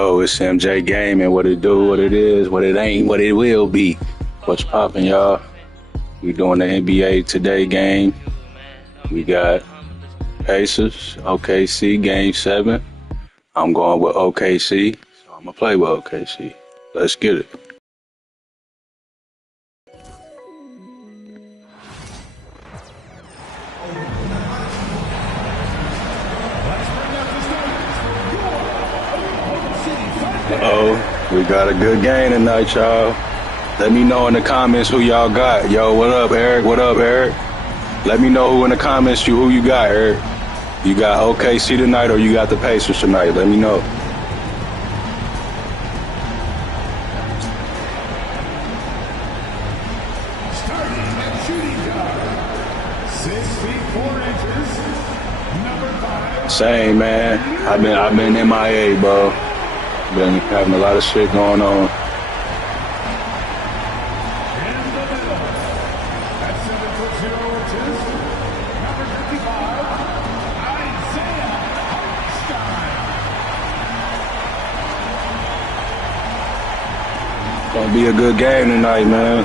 Oh, it's MJ Game and what it do, what it is, what it ain't, what it will be. What's poppin', y'all? We doing the NBA Today game. We got Pacers, OKC, Game 7. I'm going with OKC, so I'm going to play with OKC. Let's get it. Uh-oh, we got a good game tonight, y'all. Let me know in the comments who y'all got. Yo, what up, Eric? What up, Eric? Let me know who in the comments who you got, Eric. You got OKC tonight or you got the Pacers tonight? Let me know. Starting at shooting guard, 6 feet 4 inches, number 5. Same, man. I've been MIA, bro. Been having a lot of shit going on. In the middle, at 7 foot 0 inches, number 55, Isaiah Hartenstein. Gonna be a good game tonight, man.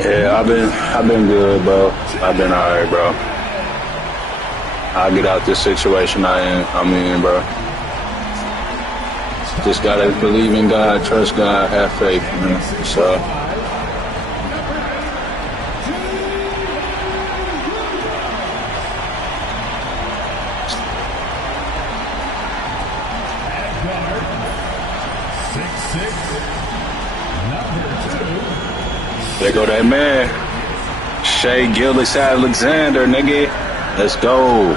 Yeah, I've been good, bro. I've been alright, bro. I'll get out this situation I'm in, bro. Just gotta believe in God, trust God, have faith, man. So. There go that man, Shai Gilgeous-Alexander, nigga. Let's go.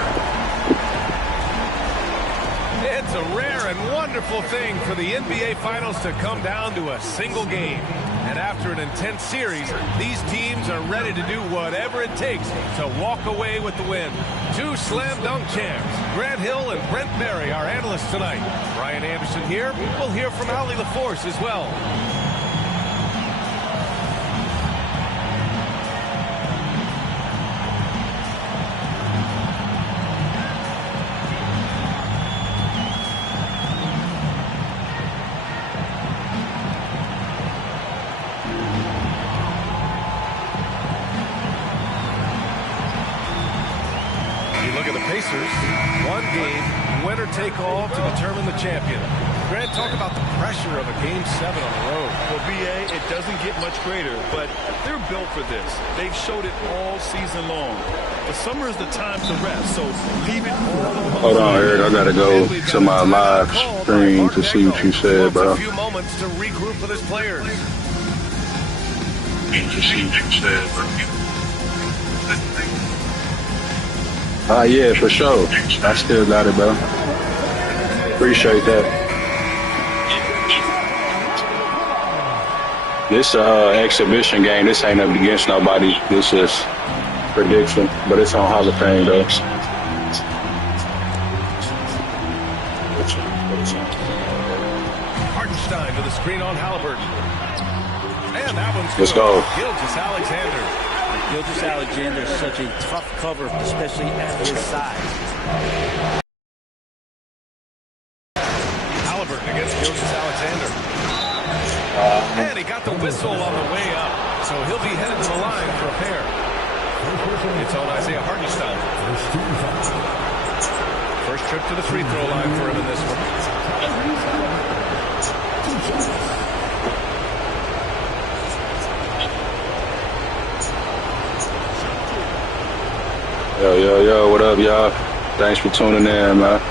It's a rare and wonderful thing for the NBA Finals to come down to a single game. And after an intense series, these teams are ready to do whatever it takes to walk away with the win. Two slam dunk champs, Grant Hill and Brent Barry, our analysts tonight. Brian Anderson here. We'll hear from Allie LaForce as well. Pacers, one game, winner take all to determine the champion. Grant, talk about the pressure of a Game 7 on the road. Well, BA, it doesn't get much greater, but they're built for this. They've showed it all season long. The summer is the time to rest, so leave it all on. Hold on, Eric. I gotta go to my live stream to see what you said, bro. A few moments to regroup with his players. To see what you said, bro. Yeah, for sure. I still got it, bro. Appreciate that. This exhibition game, this ain't up against nobody. This is prediction, but it's on Hall of Fame, though. Hartenstein to the screen on Halliburton. And that one's good. Let's go. Gilgeous-Alexander. Gilgeous-Alexander is such a tough cover, especially at his size. Halliburton against Gilgeous-Alexander. And he got the whistle on the way up, so he'll be headed to the line for a pair. It's on Isaiah Hartenstein. First trip to the free throw line for him in this one. Yo, what up, y'all? Thanks for tuning in, man.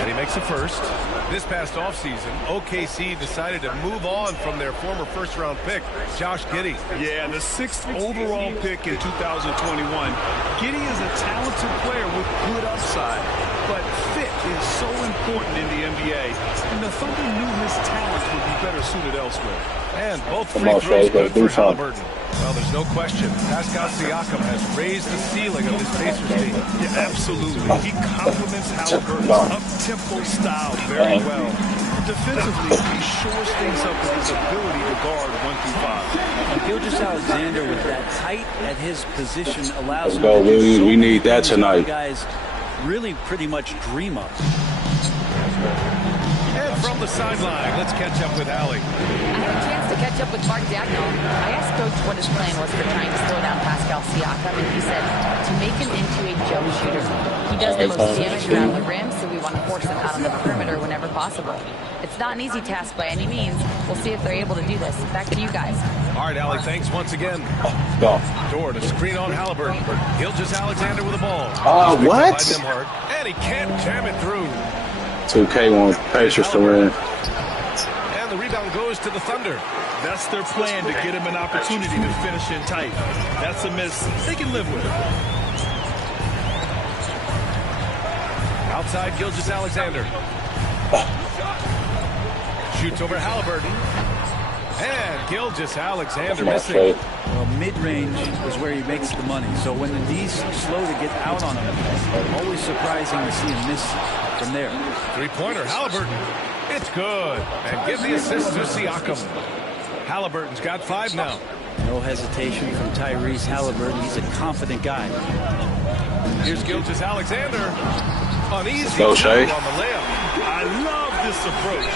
And he makes a first. This past offseason, OKC decided to move on from their former first-round pick, Josh Giddey. Yeah, and the 6th overall pick in 2021. Giddey is a talented player with good upside, but fit is so important in the NBA, and the Thunder knew his talents would be better suited elsewhere. And both free throws good for Halliburton. Well, there's no question. Pascal Siakam has raised the ceiling of this Pacers team. Yeah, absolutely. He complements Halliburton's up-tempo style very well. Defensively, he shores things up with his ability to guard 1 through 5. Gilgeous-Alexander with that height at his position allows him go, to do Williams. so We many need that things tonight. you guys really pretty much dream of. And from the sideline, let's catch up with Allie. I had a chance to catch up with Mark Dagnall. I asked Coach what his plan was for trying to slow down Pascal Siakam, and he said to make him into a jump shooter. He does the most damage around the rim, so we want to force him out on the perimeter whenever possible. It's not an easy task by any means. We'll see if they're able to do this. Back to you guys. All right, Allie, thanks once again. Go. Dort, a screen on Halliburton. Gilgeous-Alexander with the ball. What? And he can't jam it through. 2K wants Pacers to win. And the rebound goes to the Thunder. That's their plan, to get him an opportunity to finish in tight. That's a miss they can live with. Outside Gilgeous-Alexander. Shoots over Halliburton. And Gilgeous-Alexander missing. Well, mid-range is where he makes the money. So when the D's slow to get out on him, always surprising to see him miss from there. Three-pointer, Halliburton. It's good. And give the assist to Siakam. Halliburton's got 5 now. No hesitation from Tyrese Halliburton. He's a confident guy. Here's Gilgeous-Alexander. Uneasy Go, Shay. on the layup. I love this approach.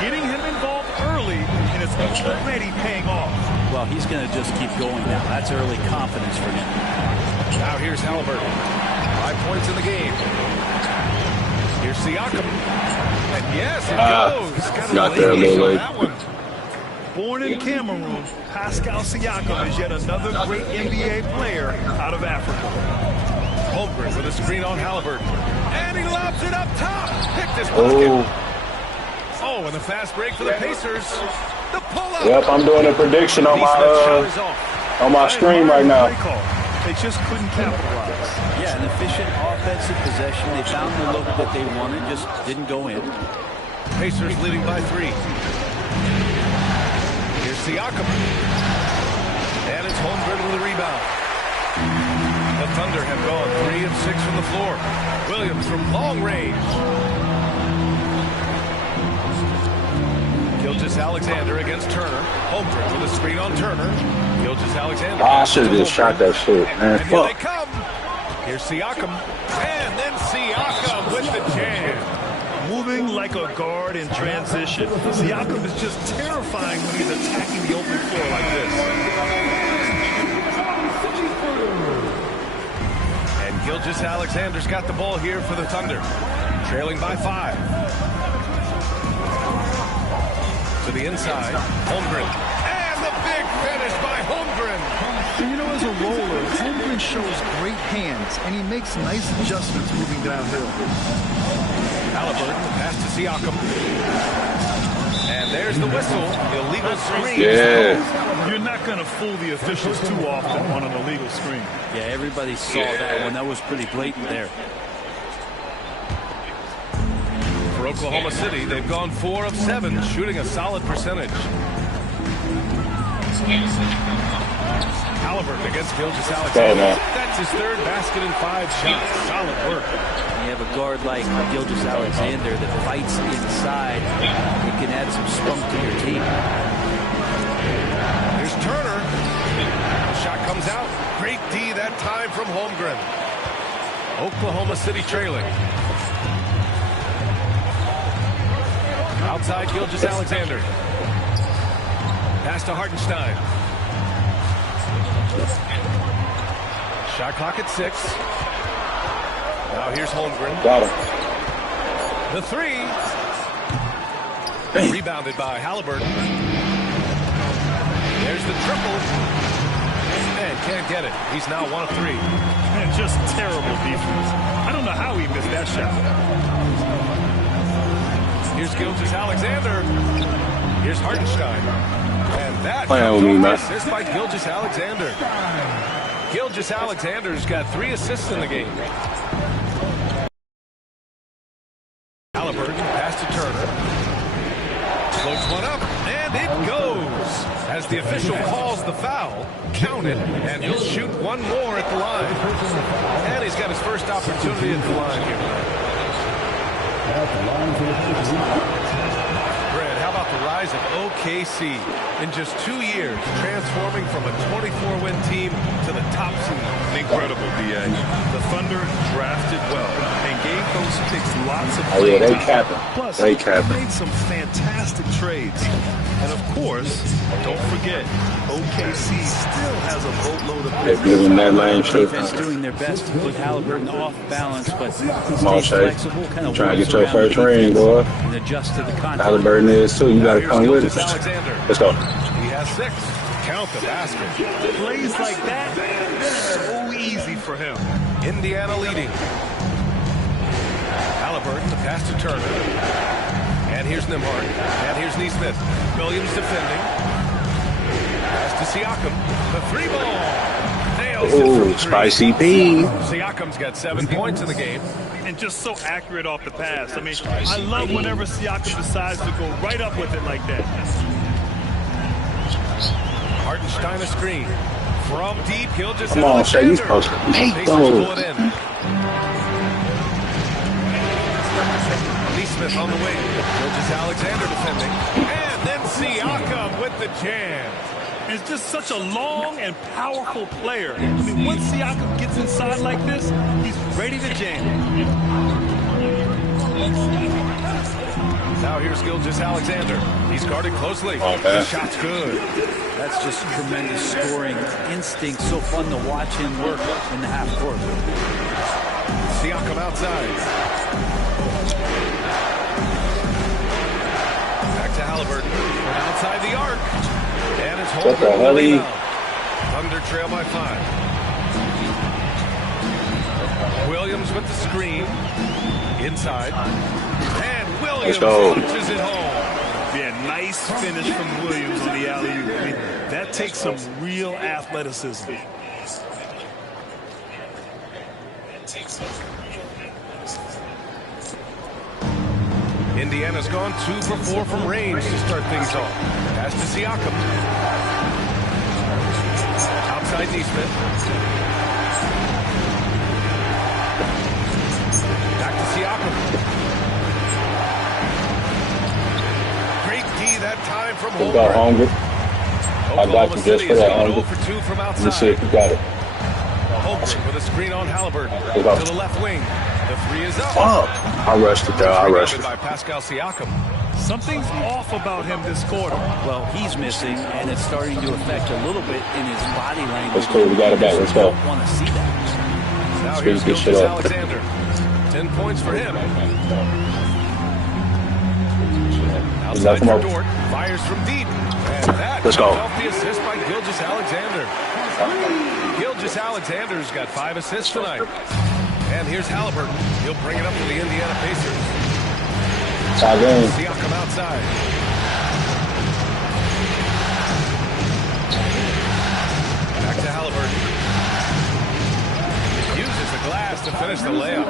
Getting him involved early, and it's already paying off. Well, he's going to just keep going now. That's early confidence for him. Now here's Halliburton. 5 points in the game. Here's Siakam. And yes, it goes. Got there a little late. That one. Born in Cameroon, Pascal Siakam is yet another great NBA player out of Africa. Holmgren with a screen on Halliburton. And he lobs it up top. Picked his pocket. Oh, and the fast break for the Pacers. The pull-up. Yep, I'm doing a prediction on my screen right now. They just couldn't capitalize. Yeah, an efficient offensive possession. They found the look that they wanted, just didn't go in. Pacers leading by 3. Here's Siakam. And it's Holmgren with a rebound. The Thunder have gone 3 of 6 from the floor. Williams from long range. Gilgeous-Alexander against Turner. Holmgren with a screen on Turner. Gilgeous-Alexander. I should have just shot that shit, man. And here they Fuck. come. Here's Siakam. And then Siakam with the jam. Moving like a guard in transition. Siakam is just terrifying when he's attacking the open floor like this. And Gilgeous-Alexander's got the ball here for the Thunder. Trailing by 5. To the inside, Holmgren. And the big finish by Holmgren. You know, as a roller, Holmgren shows great hands, and he makes nice adjustments moving downhill. Halliburton, pass to Siakam. And there's the whistle. Illegal screen. Yeah. You're not going to fool the officials too often on an illegal screen. Yeah, everybody saw that one. That was pretty blatant there. For Oklahoma City, they've gone 4 of 7, shooting a solid percentage. Halliburton against Gilgeous-Alexander. That's his 3rd basket in 5 shots. Solid work. You have a guard like Gilgeous-Alexander that fights inside. It can add some spunk to your team. Here's Turner. The shot comes out. Great D that time from Holmgren. Oklahoma City trailing. Outside Gilgeous-Alexander. Pass to Hartenstein. Shot clock at 6. Now here's Holmgren. Got him. The 3. Rebounded by Halliburton. There's the triple. And can't get it. He's now 1 of 3. And just terrible defense. I don't know how he missed that shot. Here's Gilgeous-Alexander. Here's Hartenstein. And that Playing with me, man. assist by Gilgeous-Alexander. Gilgeous-Alexander's got 3 assists in the game. Halliburton, pass to Turner. Floats one up, and it goes. As the official calls the foul, count it, and he'll shoot one more at the line. And he's got his first opportunity at the line here tonight. At the line for the the rise of OKC. In just 2 years, transforming from a 24-win team to the top seed. Incredible, B.A. The Thunder drafted well and gave those picks lots of Oh, yeah, they time. capping. Plus, They they capping. made some fantastic trades. And of course, don't forget, OKC still has a boatload of They're giving that lane shit. Defense doing their best to put Halliburton off balance, but Come on, stays Shay. flexible, kind of Trying to works get your around first the ring, defense boy. and adjust to the contact. Halliburton is too. You gotta Here's come with it. Gilgeous-Alexander. Let's go. He has 6. Count the basket. Plays like that, they're so easy for him. Indiana leading. Halliburton, the pass to Turner. And here's Nembhard. And here's Neesmith. Williams defending. Pass to Siakam. The 3-ball. Nails it Ooh, from 3. spicy P. Siakam's got 7 points in the game. And just so accurate off the pass. I mean, I love whenever Siakam decides to go right up with it like that. Hartenstein a screen. From deep, he'll just Come on, Shay. You supposed to make Pacers pull those. it in. Neesmith on the wing. Gilgeous-Alexander defending. And then Siakam with the jam. It's just such a long and powerful player. I mean, once Siakam gets inside like this, he's ready to jam. Now here's Gilgeous-Alexander. He's guarded closely. Okay. The shot's good. That's just tremendous scoring instinct. So fun to watch him work in the half court. Siakam outside. Back to Halliburton. From outside the arc. And it's What Holmgren the with the hell? rebound. Thunder trail by 5. Williams with the screen. Inside. And Williams go. punches it home. Yeah, nice finish from Williams on the alley-oop. I mean, that takes some real athleticism. Indiana's gone 2 for 4 from range to start things off. Pass to Siakam. Outside Neesmith. Back to Siakam. Great D that time from We got Holmgren. hungry. I got Oklahoma you just City for has that, gone hungry. 0 for 2 from Let me see outside. if you got it. Holmgren with a screen on Halliburton. Go. To the left wing. The 3 is up. Fuck. I rushed it there. I rushed Rebounded it. by Pascal Siakam. Something's off about him this quarter. Well, he's missing, and it's starting to affect a little bit in his body language. That's cool. We got it back. Let's go. Don't want to see that. Now Let's here's get this shit up. Gilgeous-Alexander. 10 points for him. Outside come for on. Dort. Fires from deep. And that Let's go. comes off the assist by Gilgeous-Alexander. Gilgeous-Alexander's got 5 assists tonight. And here's Halliburton. He'll bring it up to the Indiana Pacers. Side game. Siakam outside. Back to Halliburton. Uses the glass to finish the layup.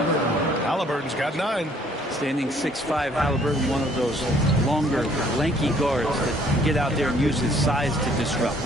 Halliburton's got 9. Standing 6'5", Halliburton, one of those longer, lanky guards that can get out there and use his size to disrupt.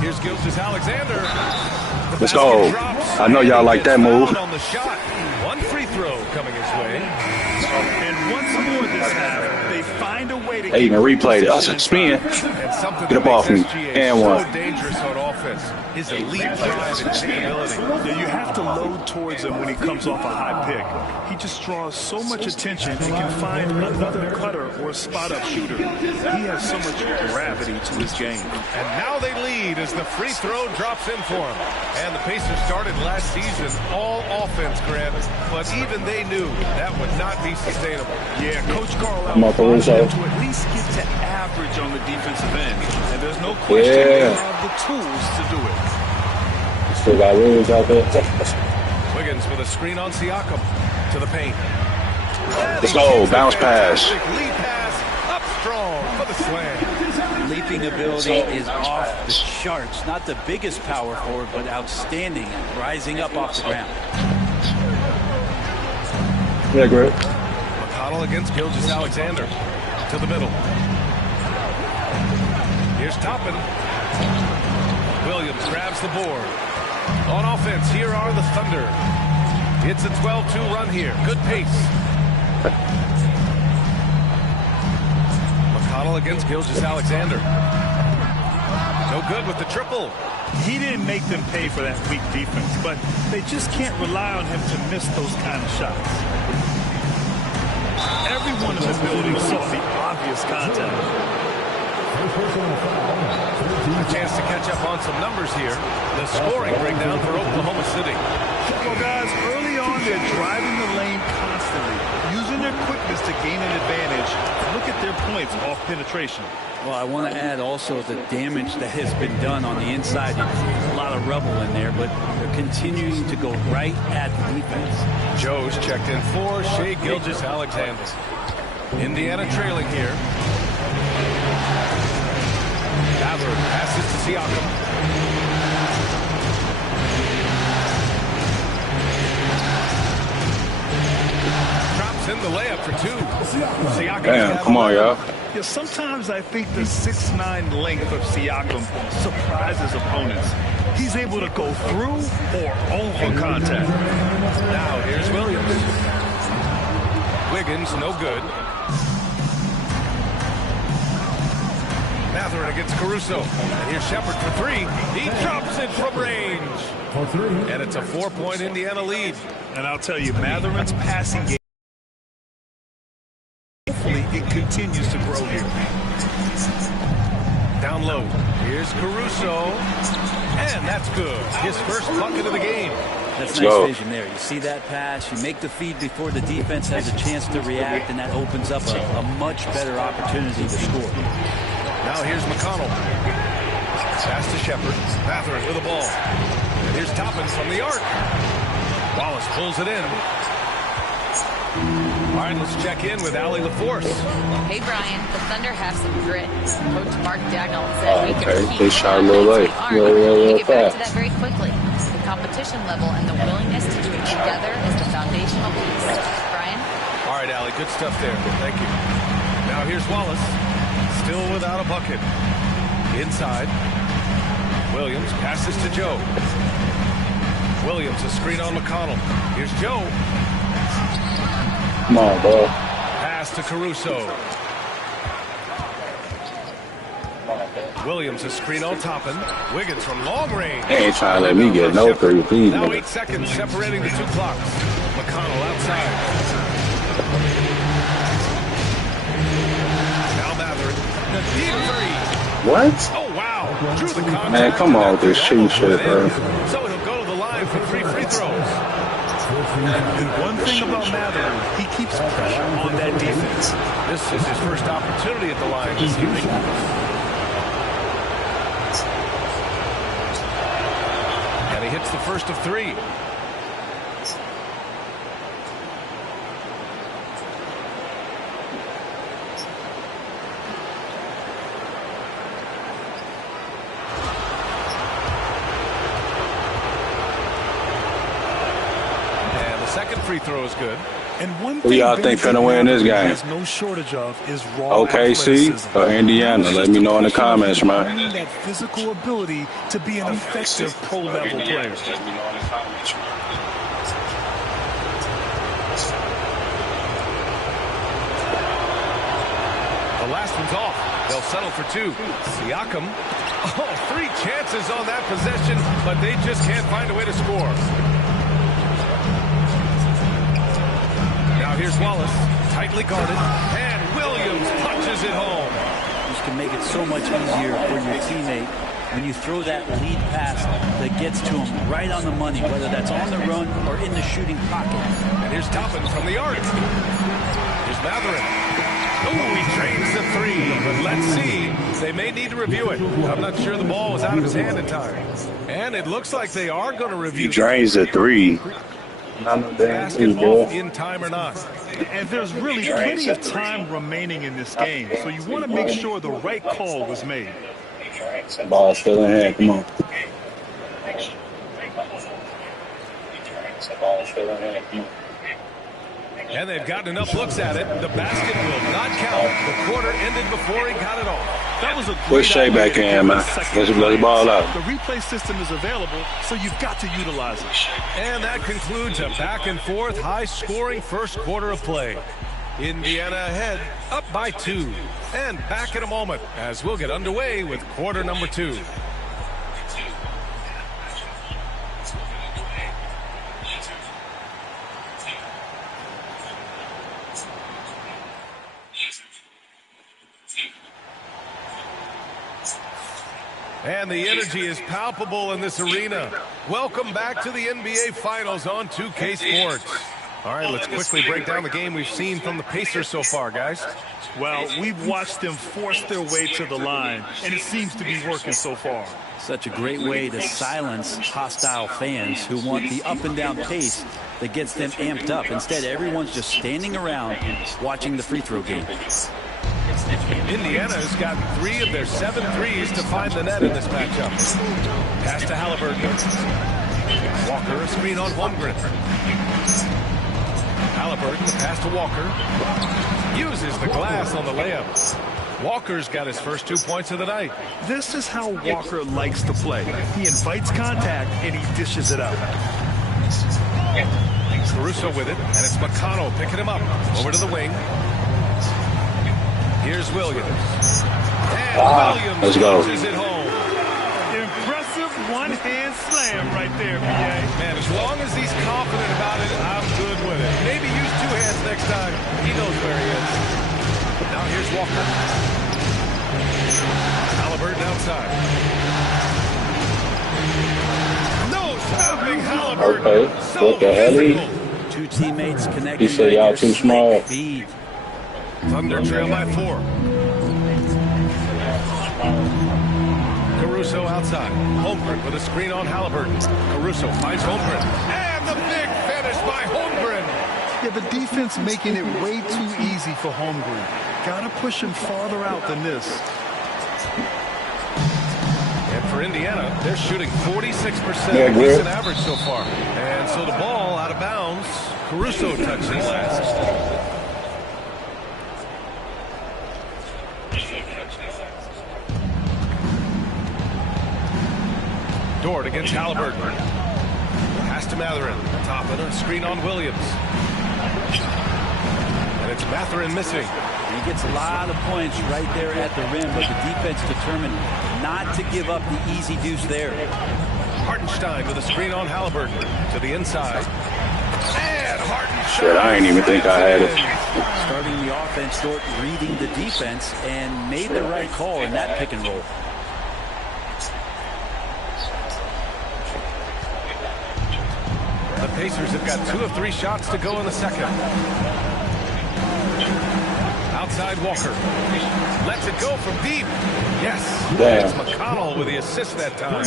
Here's Gilgeous-Alexander. The Let's basket go. drops, I know y'all and he like that gets move. fouled on the shot. 1 free throw coming his way. And once more this half, they find a way to They even replayed it. I said, spin. And something Get up that off makes me. SGA And so one. dangerous on offense is elite drive and stability. Yeah, you have to load towards him when he comes off a high pick. He just draws so much attention and can find another cutter or spot-up shooter. He has so much gravity to his game. And now they lead as the free throw drops in for him. And the Pacers started last season all offense, granted, but even they knew that would not be sustainable. Yeah, Coach Carlisle I'm off the wants window. them to at least get to average on the defensive end. And there's no question they Yeah. have the tools to do it. Still got rules out there. Wiggins with a screen on Siakam to the paint. Let's go. Bounce pass. Lead pass up strong for the slam. Leaping ability is off the charts. Not the biggest power forward, but outstanding, rising up off the ground. Yeah, great. McConnell against Gilgeous-Alexander to the middle. Here's Toppin. Williams grabs the board. On offense, here are the Thunder. It's a 12-2 run here. Good pace. McConnell against Gilgeous-Alexander. No good with the triple. He didn't make them pay for that weak defense, but they just can't rely on him to miss those kind of shots. Everyone in the building saw the obvious contact. A chance to catch up on some numbers here. The scoring breakdown for Oklahoma City. Well, guys, early on, they're driving the lane constantly, using their quickness to gain an advantage. Look at their points off penetration. Well, I want to add also the damage that has been done on the inside. There's a lot of rubble in there, but they're continuing to go right at the defense. Joe's checked in for Shai Gilgeous-Alexander. Indiana trailing here. Ballard passes to Siakam. Drops in the layup for two. Siakam. Damn, come on, y'all. Yeah, sometimes I think the 6'9" length of Siakam surprises opponents. He's able to go through or over contact. Now here's Williams. Wiggins, no good. Matherin against Caruso. And here's Shepard for three. He drops it from range. And it's a 4-point Indiana lead. And I'll tell you, Matherin's passing game, hopefully it continues to grow here. Down low. Here's Caruso. And that's good. His first bucket of the game. That's nice vision there. You see that pass, you make the feed before the defense has a chance to react, and that opens up a much better opportunity to score. Now here's McConnell. Pass to Shepard. Matherin with the ball. And here's Toppin from the arc. Wallace pulls it in. All right, let's check in with Allie LaForce. Hey, Brian, the Thunder have some grit. Coach Mark Dagnall said we can keep they shot a little late. Get back to that very quickly. The competition level and the willingness to do it together is the foundational piece. Brian? All right, Allie, good stuff there. Thank you. Now here's Wallace. Still without a bucket. Inside. Williams passes to Joe. Williams, a screen on McConnell. Here's Joe. Come on, bro. Pass to Caruso. Williams, a screen on Toppin. Wiggins from long range. They ain't trying to let me get no three, please. Now 8 seconds separating the two clocks. McConnell outside. Now Matherin. The deep three. What? Oh, wow. Drew the contact. Man, come on with this shooting shit, bro. So he'll go to the line for 3 free throws. And one thing about Matherin, he keeps pressure on that defense. This is his first opportunity at the line this evening. And he hits the first of 3. Second free throw is good. And one Who y'all think finna win this game? Has no shortage of is raw OKC or Indiana? Let me know in the comments, man. That physical ability to be an effective pro-level player. The last one's off. They'll settle for 2. Siakam. Oh, 3 chances on that possession, but they just can't find a way to score. Now here's Wallace, tightly guarded, and Williams punches it home. This can make it so much easier for your teammate when you throw that lead pass that gets to him right on the money, whether that's on the run or in the shooting pocket. And here's Toppin from the arc. Here's Matherin. Oh, he drains the 3, but let's see. They may need to review it. I'm not sure the ball was out of his hand in time. And it looks like they are going to review it. He drains the 3. Basketball in time or not. And there's really plenty of time remaining in this game, so you want to make sure the right call was made. Ball still in hand, come on. And they've gotten enough looks at it. The basket will not count. The quarter ended before he got it off. That was a Put great Shai back in, man. Let's ball out. The replay system is available, so you've got to utilize it. And that concludes a back-and-forth, high-scoring first quarter of play. Indiana ahead, up by 2. And back in a moment as we'll get underway with quarter number 2. And the energy is palpable in this arena. Welcome back to the NBA Finals on 2K Sports. All right, let's quickly break down the game we've seen from the Pacers so far, guys. Well, we've watched them force their way to the line, and it seems to be working so far. Such a great way to silence hostile fans who want the up-and-down pace that gets them amped up. Instead, everyone's just standing around watching the free throw game. Indiana has gotten 3 of their 7 threes to find the net in this matchup. Pass to Halliburton. Walker, a screen on Holmgren. Halliburton, the pass to Walker. Uses the glass on the layup. Walker's got his first 2 points of the night. This is how Walker likes to play. He invites contact, and he dishes it out. Caruso with it, and it's McConnell picking him up. Over to the wing. Here's Williams. And Williams let's go. punches it home. Impressive one-hand slam right there, PA. Man, as long as he's confident about it, I'm good with it. Maybe use 2 hands next time. He knows where he is. Now here's Walker. Halliburton outside. No stopping Halliburton. Okay, So what the hell? physical. 2 teammates connected. He said y'all too small. Feed. Thunder trail by 4. Caruso outside. Holmgren with a screen on Halliburton. Caruso finds Holmgren. And the big finish by Holmgren. Yeah, the defense making it way too easy for Holmgren. Gotta push him farther out than this. And for Indiana, they're shooting 46%, Yeah, decent average so far. And so the ball out of bounds. Caruso touched it last. Dort against Halliburton. Pass to Mathurin. Top of the screen on Williams. And it's Mathurin missing. He gets a lot of points right there at the rim, but the defense determined not to give up the easy deuce there. Hartenstein with a screen on Halliburton. To the inside. And Hartenstein. Shit, I ain't even think I had it. Starting the offense, Dort reading the defense, and made the right call in that pick and roll. The Pacers have got 2 of 3 shots to go in the second. Outside Walker. Lets it go from deep. Yes. Damn. It's McConnell with the assist that time.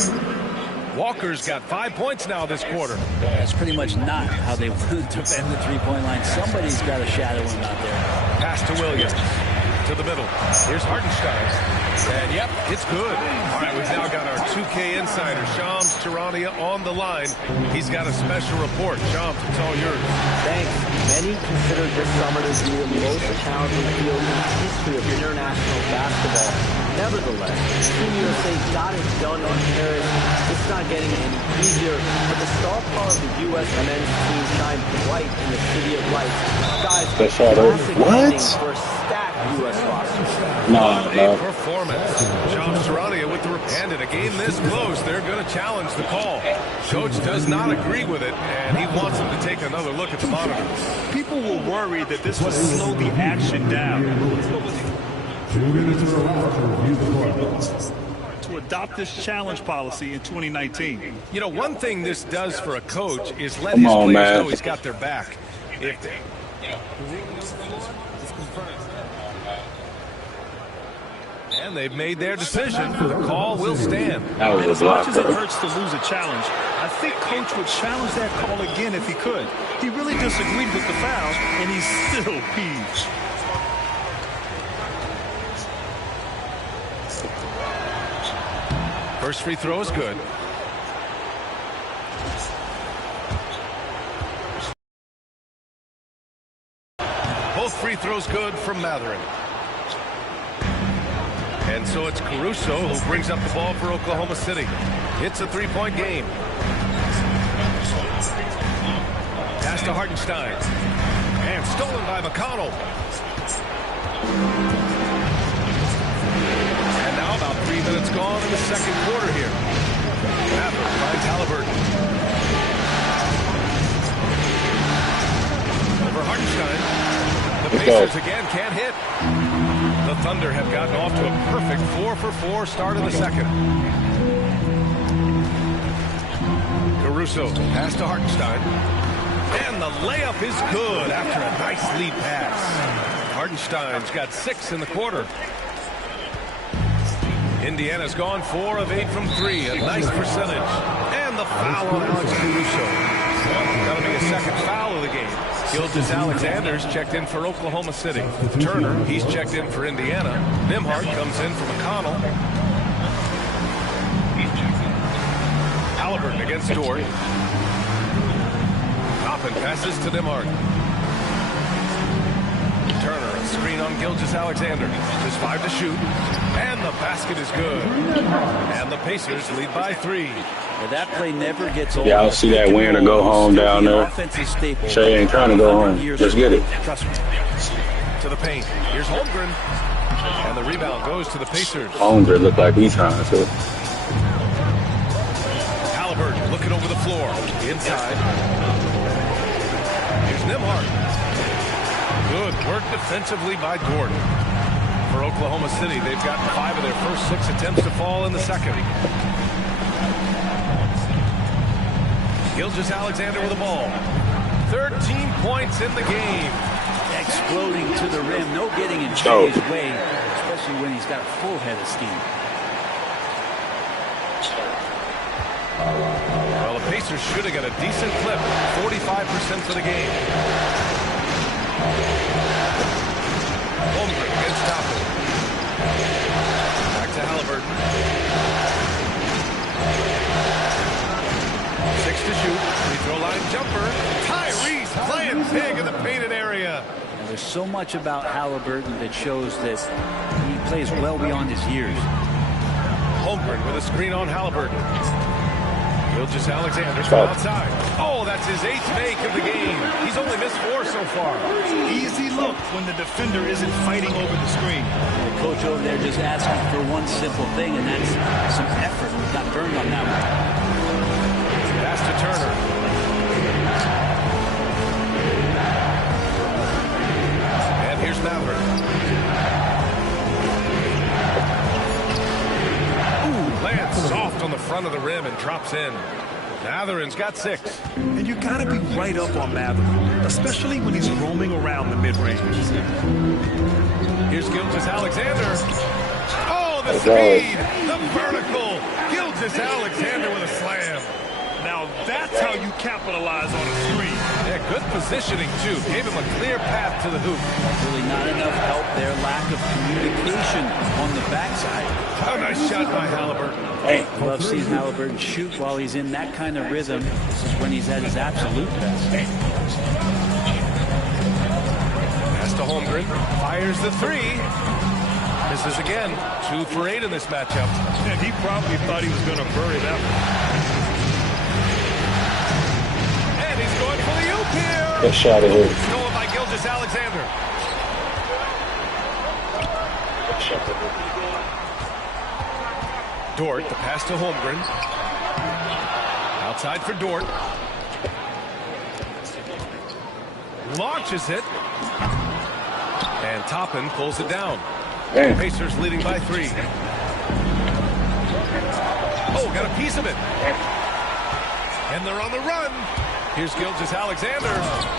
Walker's got 5 points now this quarter. That's pretty much not how they want to defend the three-point line. Somebody's got to shadow him out there. Pass to Williams. To the middle. Here's Hartenstein. And yep, it's good. All right, we've now got our 2K insider, Shams Charania, on the line. He's got a special report. Shams, it's all yours. Thanks. Many consider this summer to be the most challenging field in the history of international basketball. Nevertheless, Team USA got it done in Paris. It's not getting any easier, but the star power of the U.S. men's team shined bright in the City of Lights. Guys, classic ending for a stacked U.S. roster. No. Performance. Shams Charania with the and in a game this close, they're going to challenge the call. Coach does not agree with it, and he wants them to take another look at the monitor. People were worried that this would slow the action down. 2 minutes are allowed to review the play. To adopt this challenge policy in 2019. You know, one thing this does for a coach is let Come his on, players man. know he's got their back. If they, and they've made their decision. The call will stand. That was a As much block. as it hurts to lose a challenge, I think Coach would challenge that call again if he could. He really disagreed with the foul, and he's still peeved. First free throw is good. Both free throws good from Mathurin. And so it's Caruso who brings up the ball for Oklahoma City. It's a three-point game. Pass to Hartenstein. And stolen by McConnell. And now about 3 minutes gone in the second quarter here. Mather finds Halliburton. Over Hartenstein. The Pacers again can't hit. The Thunder have gotten off to a perfect 4-for-4 start in the second. Caruso pass to Hartenstein. And the layup is good after a nice lead pass. Hartenstein's got 6 in the quarter. Indiana's gone 4 of 8 from 3. A nice percentage. And the foul on Alex Caruso. That'll be a second foul of the game. Gilgeous-Alexander's checked in for Oklahoma City. Turner, he's checked in for Indiana. Nembhard comes in for McConnell. Halliburton against Dort. Toppin passes to Nembhard. Turner, a screen on Gilgeous-Alexander. Just 5 to shoot. And the basket is good. And the Pacers lead by 3. Well, that play never gets old. Yeah, I'll see that win or go home down there. Shay ain't trying to go home. Let's get it. Trust me. To the paint. Here's Holmgren. And the rebound goes to the Pacers. Holmgren look like he's trying to. Halliburton looking over the floor. Inside. Here's Nembhard. Good work defensively by Dort. For Oklahoma City, they've gotten 5 of their first 6 attempts to fall in the second. Gilgeous-Alexander with the ball. 13 points in the game. Exploding to the rim. No getting in Shay's way, especially when he's got a full head of steam. Well, the Pacers should have got a decent clip. 45% for the game. Holmgren against Toppin. Back to Halliburton. 6 to shoot. Free throw line jumper. Tyrese playing big in the painted area. And there's so much about Halliburton that shows that he plays well beyond his years. Holmgren with a screen on Halliburton. Gilgeous-Alexander from outside. Oh, that's his 8th make of the game. He's only missed 4 so far. Easy look when the defender isn't fighting over the screen. The coach over there just asking for one simple thing, and that's some effort. Got burned on that one. Pass to Turner. And here's Mather. Lands soft on the front of the rim and drops in. Matherin's got 6. And you got to be right up on Mather, especially when he's roaming around the mid-range. Here's Gilgeous-Alexander. Oh, the speed, the vertical. Gilgeous-Alexander with a slam. Now that's how you capitalize on a screen. Yeah, good positioning, too. Gave him a clear path to the hoop. Really not enough help there. Lack of communication on the backside. Oh, nice shot by Halliburton. I love seeing Halliburton shoot while he's in that kind of rhythm. This is when he's at his absolute best. Pass to Holmgren. Fires the 3. Misses again. 2 for 8 in this matchup. And he probably thought he was going to bury that one. He's going for the oop here. Good shot of his. Stolen by Gilgeous-Alexander. Dort, the pass to Holmgren. Outside for Dort. Launches it. And Toppin pulls it down. Damn. Pacers leading by 3. Oh, got a piece of it. And they're on the run. Here's Gilgeous-Alexander.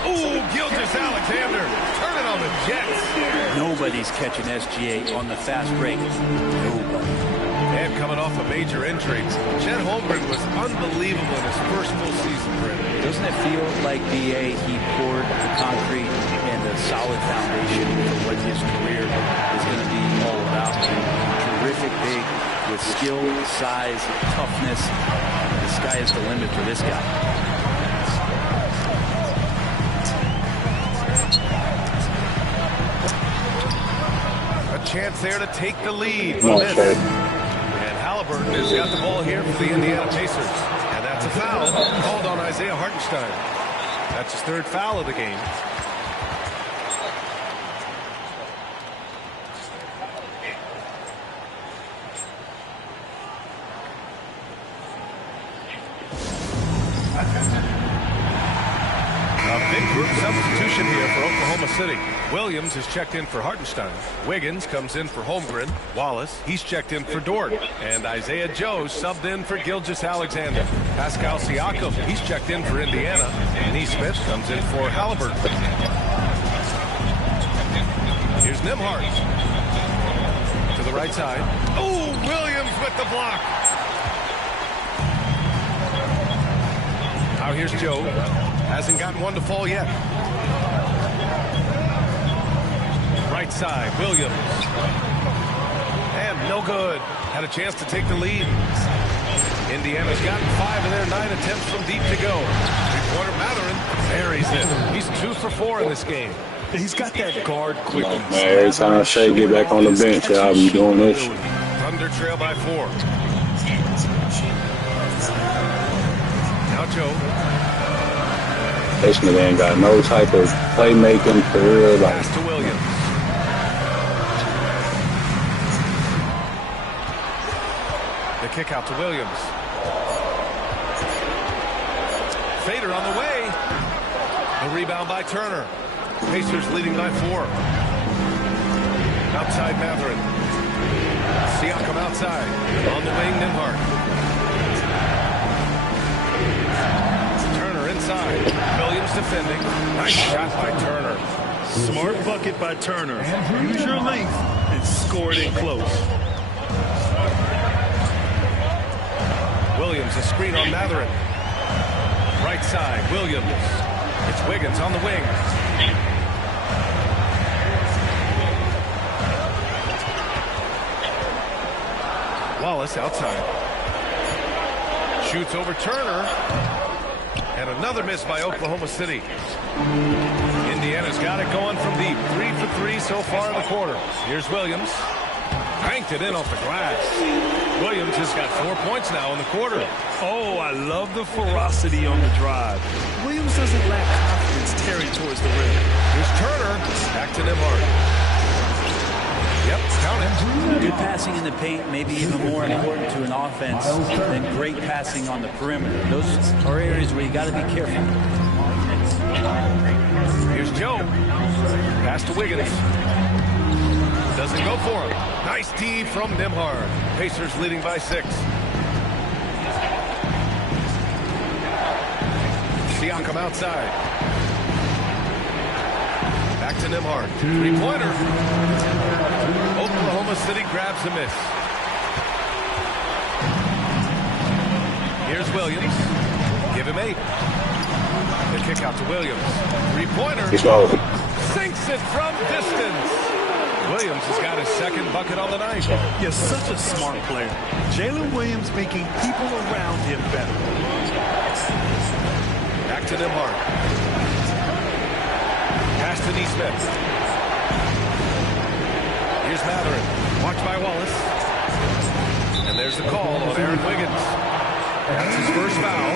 Ooh, Gilgeous-Alexander turning on the Jets. Nobody's catching SGA on the fast break. Nobody. And coming off a major injury, Chet Holmgren was unbelievable in his first full season for him. Doesn't it feel like BA, he poured the concrete and a solid foundation for what his career is going to be all about? Terrific big with skill, size, toughness. The sky is the limit for this guy. Chance there to take the lead. Okay. And Halliburton has got the ball here for the Indiana Pacers. And that's a foul called on Isaiah Hartenstein. That's his 3rd foul of the game. A big group substitution here for Oklahoma City. Williams is checked in for Hartenstein. Wiggins comes in for Holmgren. Wallace, he's checked in for Dort. And Isaiah Joe subbed in for Gilgeous-Alexander. Pascal Siakam, he's checked in for Indiana. And Neesmith comes in for Halliburton. Here's Nembhard. To the right side. Oh, Williams with the block. Now here's Joe. Hasn't gotten one to fall yet. Right side, Williams. And no good. Had a chance to take the lead. Indiana's gotten 5 of their 9 attempts from deep to go. Three-pointer Mathurin buries it. He's 2 for 4 in this game. He's got that guard quickness. Man, every time Shea get back on the bench, I'll be doing this. Thunder trail by 4. Now Joe. This nigga ain't got no type of playmaking for real. Like, Pass to Williams. The kick out to Williams. Fader on the way. The rebound by Turner. Pacers leading by 4. Outside Mathurin. Siakam outside. On the wing, Nembhard. Turner inside. Williams defending. Nice shot by Turner. Smart bucket by Turner. Use your length and score it in close. Williams, a screen on Mathurin. Right side, Williams. It's Wiggins on the wing. Wallace outside. Shoots over Turner. And another miss by Oklahoma City. Indiana's got it going from deep. 3 for 3 so far in the quarter. Here's Williams. Banked it in off the glass. Williams has got 4 points now in the quarter. Oh, I love the ferocity on the drive. Williams doesn't lack confidence tearing towards the rim. Here's Turner. Back to Nembhard. Yep, count it. Good passing in the paint may be even more important to an offense than great passing on the perimeter. Those are areas where you got to be careful. Here's Joe. Pass to Wiggins. Doesn't go for him. Nice D from Nembhard. Pacers leading by 6. Siakam outside. Back to Nembhard. Three-pointer. Oklahoma City grabs a miss. Here's Williams. Give him 8. The kick out to Williams. Three-pointer. Sinks it from distance. Williams has got his second bucket on the night. You're such a smart player. Jalen Williams making people around him better. Back to Nembhard. Pass to Neesmith. Here's Mathurin. Watched by Wallace. And there's the call on Aaron Wiggins. That's his first foul.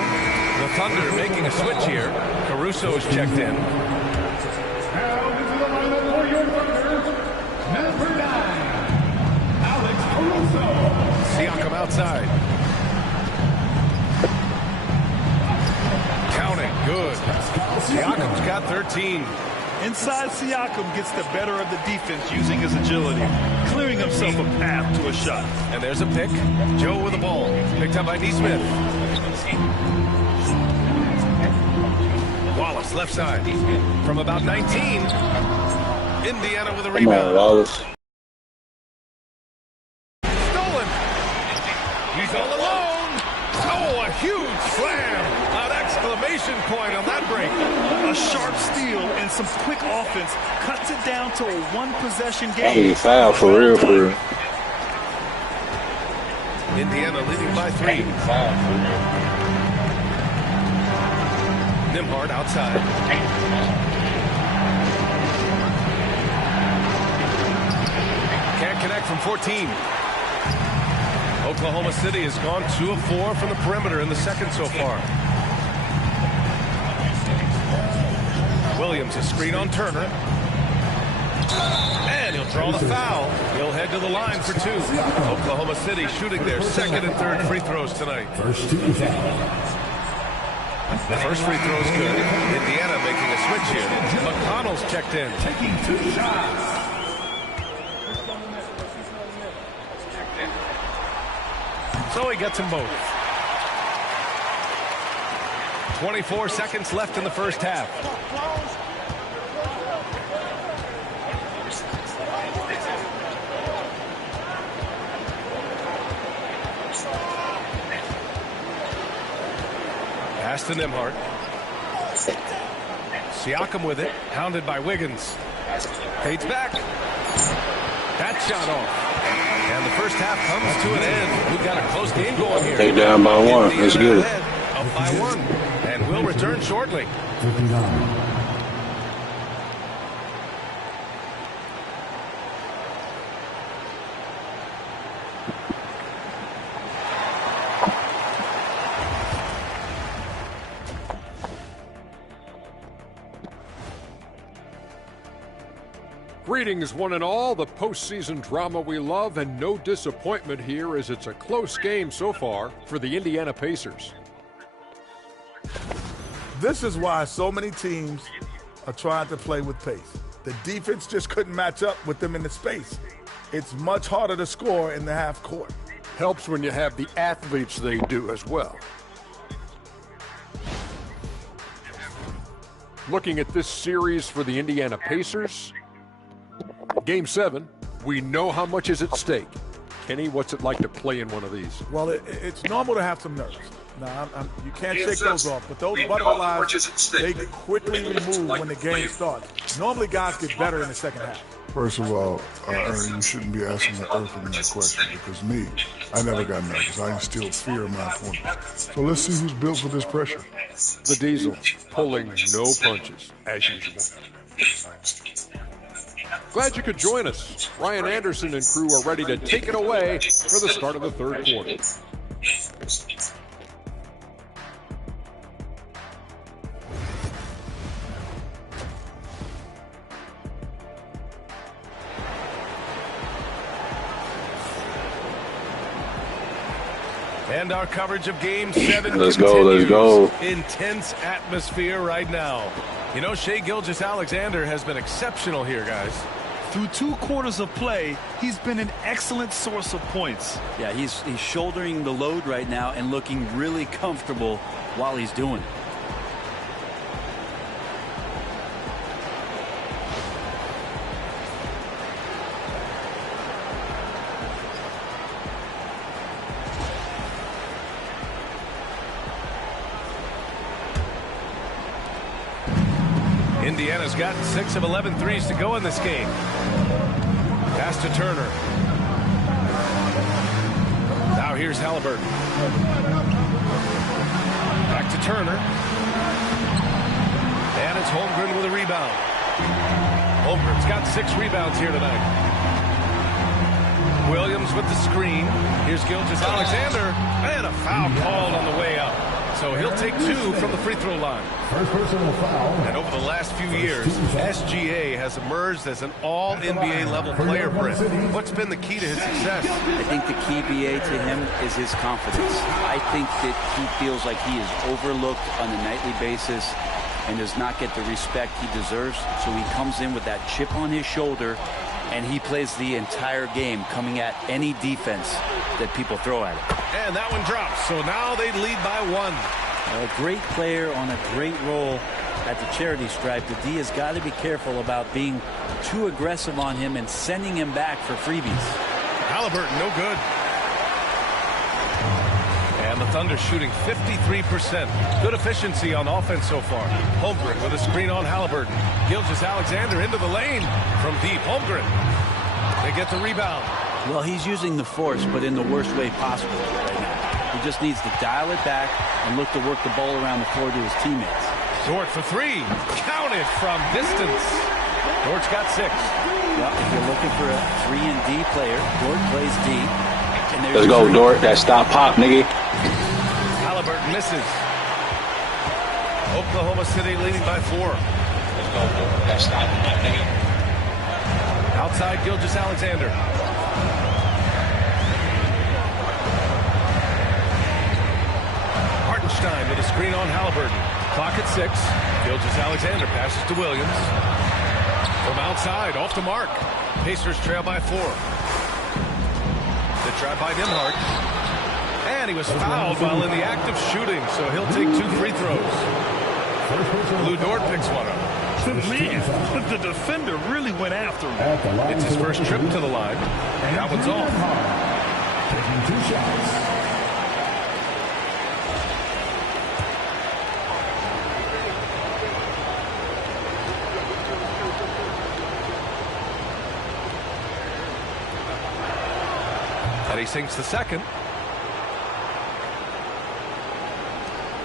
The Thunder making a switch here. Caruso's checked in. Siakam outside. Counting. Good. Siakam's got 13. Inside, Siakam gets the better of the defense using his agility, clearing himself a path to a shot. And there's a pick. Joe with the ball. Picked up by Neesmith. Wallace left side. From about 19. Indiana with a rebound. Come on, Wallace. Stolen. He's all alone. Oh, a huge slam. An exclamation point on that break. A sharp steal and some quick offense cuts it down to a one-possession I game. need foul for real, for real. Indiana leading by 3. Nembhard outside. Can't connect from 14. Oklahoma City has gone 2 of 4 from the perimeter in the second so far. Williams, a screen on Turner. And he'll draw the foul. He'll head to the line for 2. Oklahoma City shooting their second and third free throws tonight. First 2 foul. The first free throw is good. Indiana making a switch here. McConnell's checked in. Taking 2 shots. So he gets them both. 24 seconds left in the first half. Pass to Nembhard. Siakam with it, hounded by Wiggins. Fades back. That shot off. And the first half comes to an end. We've got a close game going here. Take down by 1. Let's get it. Up by 1. And we'll return shortly. 59. Greetings, one and all. The postseason drama we love, and no disappointment here as it's a close game so far for the Indiana Pacers. This is why so many teams are trying to play with pace. The defense just couldn't match up with them in the space. It's much harder to score in the half court. Helps when you have the athletes they do as well. Looking at this series for the Indiana Pacers, Game 7, we know how much is at stake. Kenny, what's it like to play in one of these? Well, it's normal to have some nerves. Now, you can't shake those off, but those butterflies, they quickly remove when the game starts. Normally, guys get better in the second half. First of all, Ernie, you shouldn't be asking the Earthling that question because me, I never got nervous. I instilled fear in my opponent. So let's see who's built for this pressure. The Diesel, pulling no punches, as usual. Glad you could join us. Ryan Anderson and crew are ready to take it away for the start of the third quarter. And our coverage of Game 7 Let's go. Intense atmosphere right now. You know, Shai Gilgeous-Alexander has been exceptional here, guys. Through 2 quarters of play, he's been an excellent source of points. Yeah, he's shouldering the load right now and looking really comfortable while he's doing it. Indiana's got 6 of 11 threes to go in this game. Pass to Turner. Now here's Halliburton. Back to Turner. And it's Holmgren with a rebound. Holmgren's got 6 rebounds here tonight. Williams with the screen. Here's Gilgeous-Alexander. And a foul called on the way up. So he'll take 2 from the free throw line. First personal foul. And over the last few years, SGA has emerged as an all-NBA level player, Britt. What's been the key to his success? I think the key, BA, to him is his confidence. I think that he feels like he is overlooked on a nightly basis and does not get the respect he deserves. So he comes in with that chip on his shoulder, and he plays the entire game coming at any defense that people throw at him. And that one drops. So now they lead by 1. A great player on a great role at the charity stripe. The D has got to be careful about being too aggressive on him and sending him back for freebies. Halliburton, no good. And the Thunder shooting 53%. Good efficiency on offense so far. Holmgren with a screen on Halliburton. Gilgeous-Alexander into the lane from deep. Holmgren. They get the rebound. Well, he's using the force, but in the worst way possible right now. He just needs to dial it back and look to work the ball around the floor to his teammates. Dort for 3. Counted from distance. Dort's got 6. Well, if you're looking for a 3 and D player, Dort plays D. And Let's go, Dort. That stop pop, nigga. Halliburton misses. Oklahoma City leading by 4. Let's go, Dort. That stop pop, nigga. Outside Gilgeous-Alexander. Hartenstein with a screen on Halliburton. Clock at 6. Gilgeous-Alexander passes to Williams. From outside, off the mark. Pacers trail by 4. The try by Nembhard. And he was fouled while in the act of shooting, so he'll take 2 free throws. Lou Dort picks one up. Man, the defender really went after him. It's his first trip to the line. That one's off. Taking 2 shots. And he sinks the second.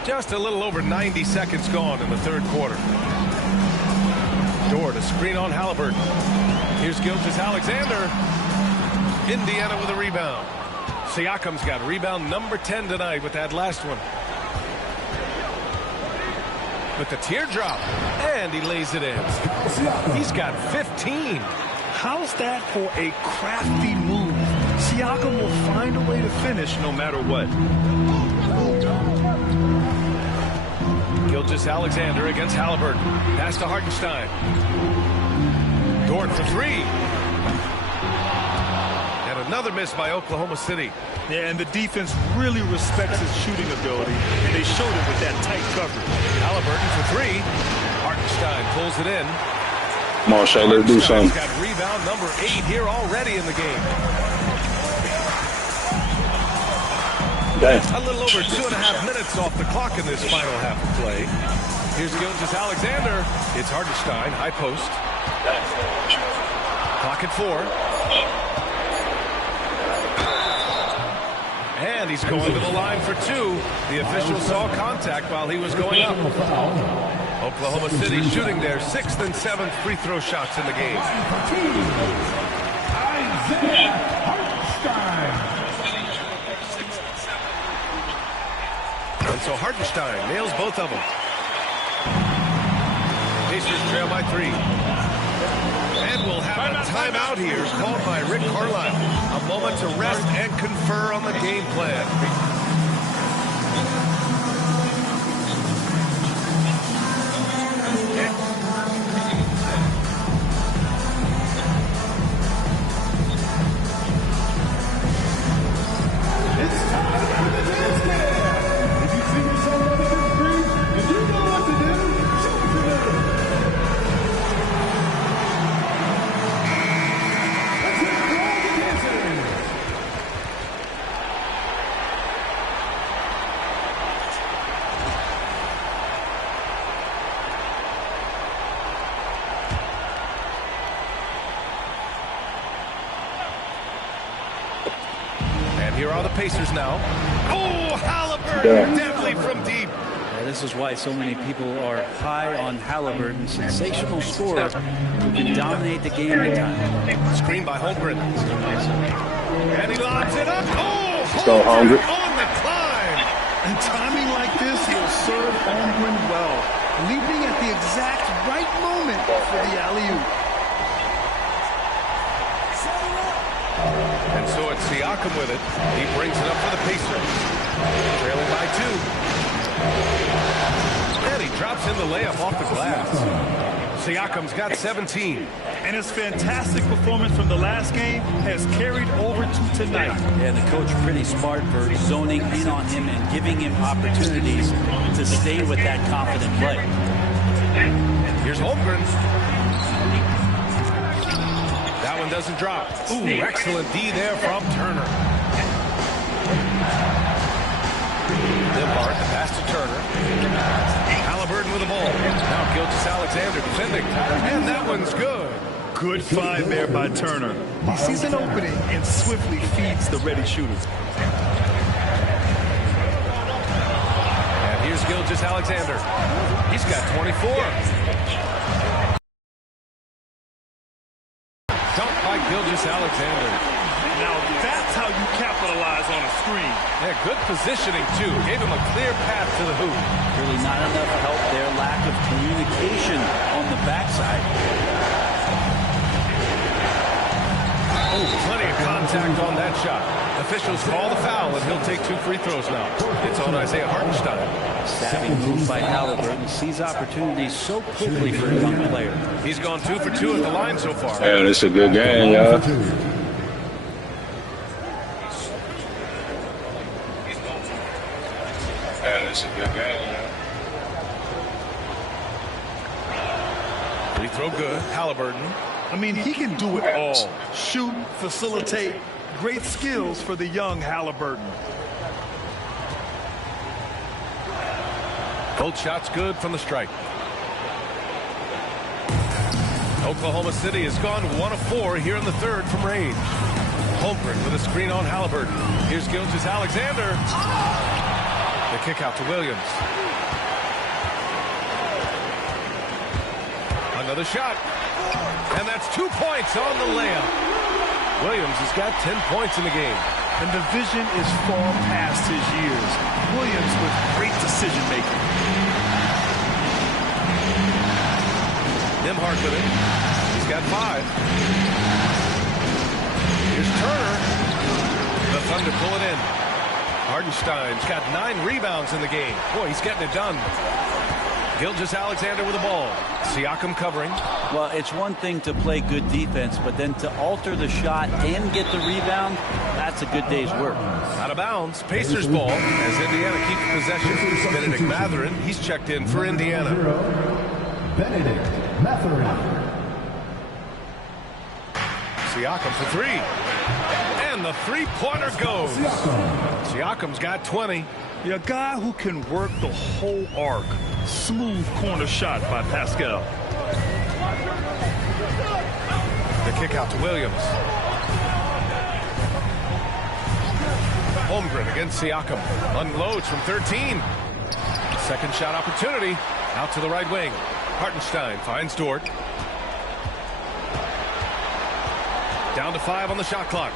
Just a little over 90 seconds gone in the third quarter. Dort, a screen on Halliburton. Here's Gilgeous-Alexander. Indiana with a rebound. Siakam's got rebound number 10 tonight with that last one. With the teardrop. And he lays it in. He's got 15. How's that for a crafty move? Siakam will find a way to finish no matter what. Gilgeous-Alexander against Halliburton. Pass to Hartenstein. Dort for 3. And another miss by Oklahoma City. Yeah, and the defense really respects his shooting ability, and they showed it with that tight coverage. Halliburton for 3. Hartenstein pulls it in. Come on, Shay, let's do something. Got rebound number 8 here already in the game. Dang. A little over 2.5 minutes off the clock in this final half of play. Here's Gilgeous-Alexander. It's Hartenstein, high post. Clock at 4. And he's going to the line for 2. The official saw contact while he was going up. Oklahoma City shooting their 6th and 7th free throw shots in the game. Isaiah Hartenstein. And so Hartenstein nails both of them. Pacers trail by 3. And we'll have a timeout here called by Rick Carlisle. A moment to rest and confer on the game plan. Here are the Pacers now. Oh, Halliburton, deadly from deep. Yeah, this is why so many people are high on Halliburton. Sensational scorer who can dominate the game at times. Screen by Holmgren. And he lobs it up. Oh, Go Holmgren on the climb. And timing like this, he'll serve Holmgren well. Leaping at the exact right moment for the alley-oop. And so it's Siakam with it. He brings it up for the Pacers. Trailing by 2. And he drops in the layup off the glass. Siakam's got 17. And his fantastic performance from the last game has carried over to tonight. Yeah, the coach pretty smart for zoning in on him and giving him opportunities to stay with that confident play. Here's Holmgren. That one doesn't drop. Ooh, excellent D there from Turner. Nembhard, the pass to Turner. Halliburton with the ball. Now Gilgeous-Alexander defending. And that one's good. Good find there by Turner. He sees an opening and swiftly feeds the ready shooters. And here's Gilgeous-Alexander. He's got 24. Dunk by Gilgeous-Alexander. Now that's how you capitalize on a screen. Yeah, good positioning, too. Gave him a clear path to the hoop. Really not enough help there. Lack of communication on the backside. Oh, plenty of contact contact on that shot. Officials call the foul, and he'll take 2 free throws now. It's on Isaiah Hartenstein. Savvy move by Halliburton. Sees opportunities so quickly for a young player. He's gone 2 for 2 at the line so far. Man, it's a good game, y'all. Man, it's a good game, y'all. Free throw good. Halliburton. I mean, he can do it all. Shoot, facilitate. Great skills for the young Halliburton. Both shots good from the stripe. Oklahoma City has gone 1 of 4 here in the third from range. Holmgren with a screen on Halliburton. Here's Gilgeous-Alexander. The kick out to Williams. Another shot. And that's 2 points on the layup. Williams has got 10 points in the game. And the vision is far past his years. Williams with great decision-making. Nembhard with it. He's got 5. Here's Turner. The Thunder pull it in. Hartenstein's got 9 rebounds in the game. Boy, he's getting it done. Gilgeous-Alexander with the ball. Siakam covering. Well, it's one thing to play good defense, but then to alter the shot and get the rebound, that's a good day's work. Out of bounds. Pacers ball as Indiana keeps possession. Benedict Mathurin. He's checked in for Indiana. Benedict Mathurin. Siakam for 3. And the three-pointer goes. Siakam's got 20. A guy who can work the whole arc. Smooth corner shot by Pascal. The kick out to Williams. Holmgren against Siakam. Unloads from 13. Second shot opportunity. Out to the right wing. Hartenstein finds Dort. Down to 5 on the shot clock.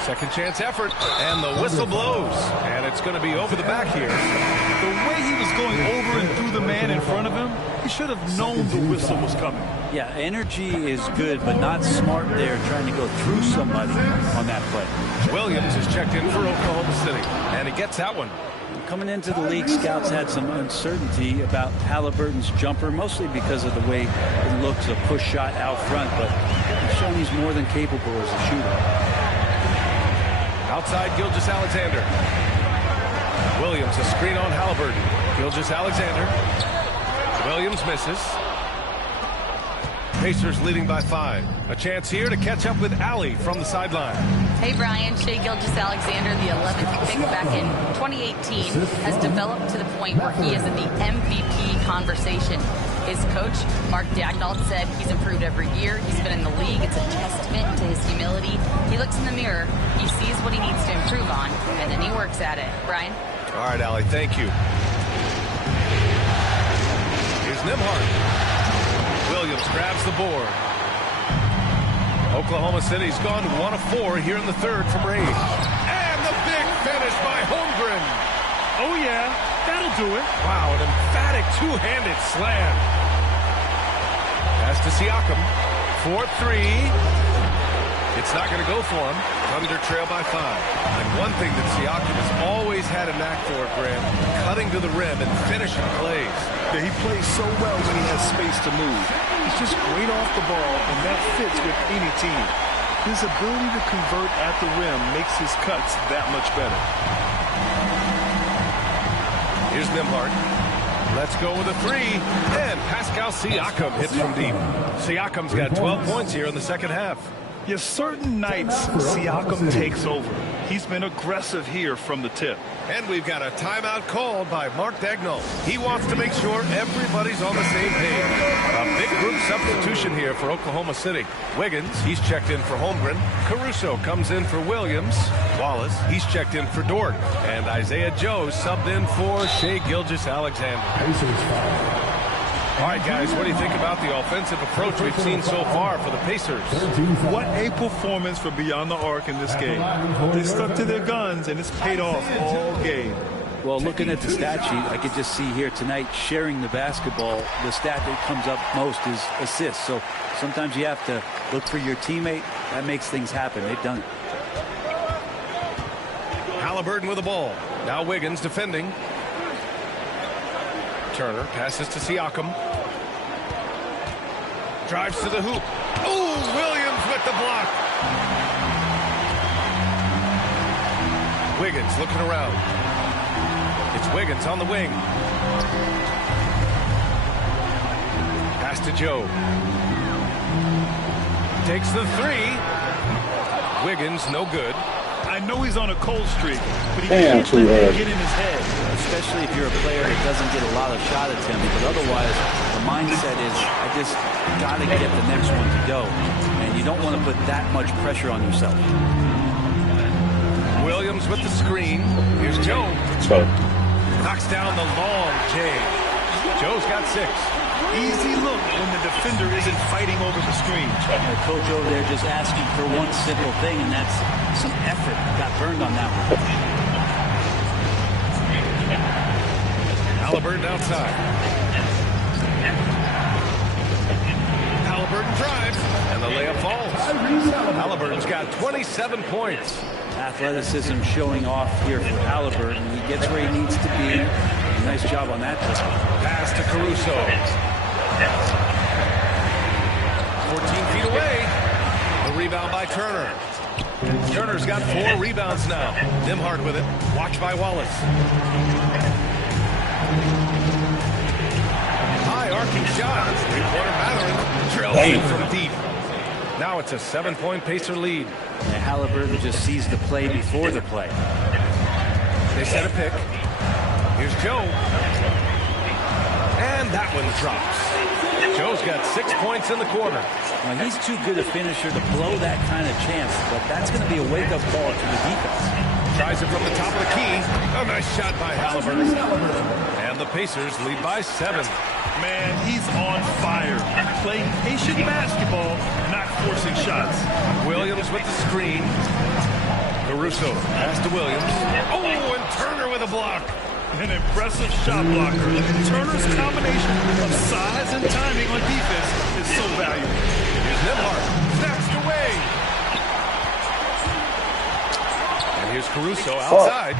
Second chance effort, and the whistle blows. And it's going to be over the back here. The way he was going over and through the man in front of him, he should have known the whistle was coming. Yeah, energy is good, but not smart there trying to go through somebody on that play. Williams is checked in for Oklahoma City, and he gets that one. Coming into the league, scouts had some uncertainty about Halliburton's jumper, mostly because of the way it looks, a push shot out front, but he's shown he's more than capable as a shooter. Outside Gilgeous-Alexander. Williams a screen on Halliburton. Gilgeous-Alexander. Williams misses. Pacers leading by 5. A chance here to catch up with Allie from the sideline. Hey, Brian. Shai Gilgeous-Alexander, the 11th pick back in 2018, has developed to the point where he is in the MVP conversation. His coach, Mark Daignault, said he's improved every year. He's been in the league. It's a testament to his humility. He looks in the mirror. He sees what he needs to improve on, and then he works at it. Brian? All right, Allie, thank you. Here's Nembhard. Williams grabs the board. Oklahoma City's gone 1 of 4 here in the third from range. And the big finish by Holmgren. Oh, yeah, that'll do it. Wow, an emphatic two-handed slam. Pass to Siakam. 4-3. It's not going to go for him. Thunder trail by 5. And one thing that Siakam has always had a knack for, Graham, cutting to the rim and finishing plays. Yeah, he plays so well when he has space to move. He's just great off the ball, and that fits with any team. His ability to convert at the rim makes his cuts that much better. Here's Nembhard. Let's go with a 3. And Pascal Siakam hits from deep. Siakam's got 12 points here in the second half. Yes, certain nights Siakam takes over. He's been aggressive here from the tip. And we've got a timeout called by Mark Daignault. He wants to make sure everybody's on the same page. A big group substitution here for Oklahoma City. Wiggins, he's checked in for Holmgren. Caruso comes in for Williams. Wallace, he's checked in for Dort. And Isaiah Joe subbed in for Shai Gilgeous-Alexander. All right, guys, what do you think about the offensive approach we've seen so far for the Pacers? What a performance for Beyond the Arc in this game. They stuck to their guns, and it's paid off all game. Well, looking at the stat sheet, I could just see here tonight sharing the basketball. The stat that comes up most is assists. So sometimes you have to look for your teammate. That makes things happen. They've done it. Halliburton with the ball. Now Wiggins defending. Turner passes to Siakam. Drives to the hoop. Oh, Williams with the block. Wiggins looking around. It's Wiggins on the wing. Pass to Joe. Takes the three. Wiggins, no good. I know he's on a cold streak, but he can't let it get in his head. Especially if you're a player that doesn't get a lot of shot attempts. But otherwise, the mindset is, I just got to get the next one to go. And you don't want to put that much pressure on yourself. Williams with the screen. Here's Joe. Knocks down the long J. Joe's got 6. Easy look when the defender isn't fighting over the screen. The coach over there just asking for one simple thing, and that's some effort. Got burned on that one. Halliburton outside. Halliburton drives, and the layup falls. Halliburton's got 27 points. Athleticism showing off here for Halliburton. He gets where he needs to be. Nice job on that. Pass to Caruso. 14 feet away. The rebound by Turner. Turner's got 4 rebounds now. Nimhart with it. Watched by Wallace. High arcing shot. 3-pointer Mathurin. Drills in from deep. Now it's a 7-point Pacer lead. And Halliburton just sees the play before the play. They set a pick. Here's Joe. And that one drops. Joe's got 6 points in the quarter. Now, he's too good a finisher to blow that kind of chance, but that's going to be a wake-up call to the defense. Tries it from the top of the key. A nice shot by Halliburton. And the Pacers lead by 7. Man, he's on fire. Playing patient basketball, not forcing shots. Williams with the screen. Caruso pass to Williams. Oh, and Turner with a block. An impressive shot blocker. Turner's combination of size and timing on defense is so valuable. Here's Nimhart. Snatched away. And here's Caruso outside.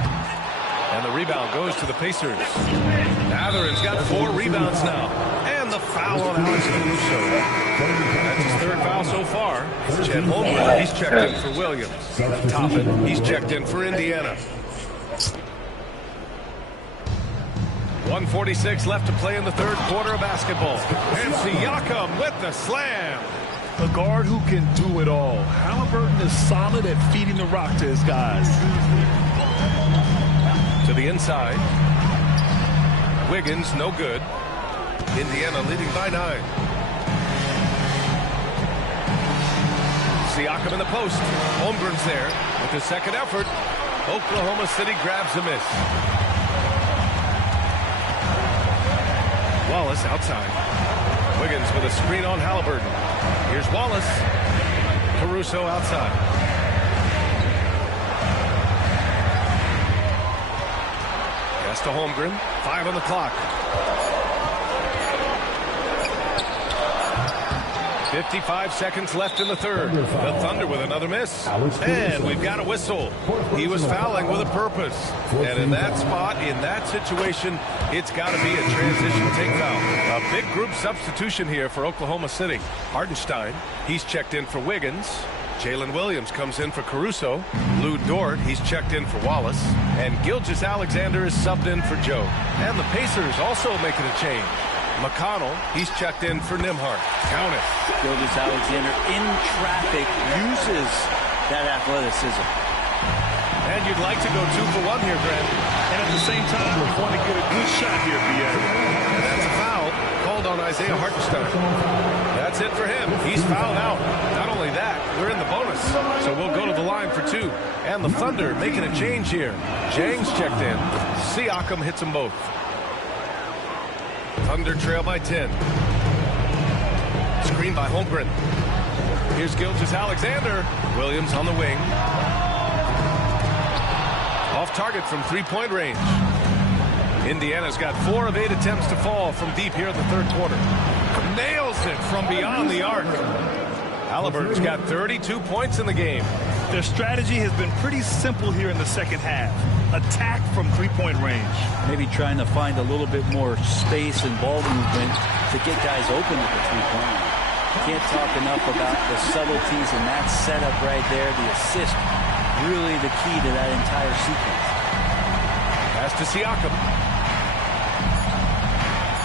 And the rebound goes to the Pacers. Mathurin's got 4 rebounds now. And the foul on Alex Caruso. That's his 3rd foul so far. Chet Holmgren, he's checked in for Williams. Toppin, he's checked in for Indiana. 1:46 left to play in the 3rd quarter of basketball. And Siakam with the slam. A guard who can do it all. Halliburton is solid at feeding the rock to his guys. To the inside. Wiggins, no good. Indiana leading by 9. Siakam in the post. Holmgren's there with his 2nd effort. Oklahoma City grabs a miss. Wallace outside. Wiggins with a screen on Halliburton. Here's Wallace. Caruso outside. Pass to Holmgren. 5 on the clock. 55 seconds left in the 3rd. The Thunder with another miss. And we've got a whistle. He was fouling with a purpose. And in that spot, in that situation, it's got to be a transition take foul. A big group substitution here for Oklahoma City. Hardenstein, he's checked in for Wiggins. Jalen Williams comes in for Caruso. Lou Dort, he's checked in for Wallace. And Gilgeous-Alexander is subbed in for Joe. And the Pacers also making a change. McConnell, he's checked in for Nimhart. Count it. Gilgeous-Alexander in traffic uses that athleticism. And you'd like to go 2 for 1 here, Grant. And at the same time, we want to get a good shot here, B.A. And that's a foul called on Isaiah Hartenstein. That's it for him. He's fouled out. Not only that, we're in the bonus. So we'll go to the line for 2. And the Thunder making a change here. Jang's checked in. Siakam hits them both. Thunder trail by 10. Screen by Holmgren. Here's Gilgeous-Alexander. Williams on the wing. Off target from 3-point range. Indiana's got 4 of 8 attempts to fall from deep here in the third quarter. Nails it from beyond the arc. Halliburton's got 32 points in the game. Their strategy has been pretty simple here in the second half. Attack from three-point range. Maybe trying to find a little bit more space and ball movement to get guys open at the three-point line. Can't talk enough about the subtleties in that setup right there. The assist, really the key to that entire sequence. Pass to Siakam.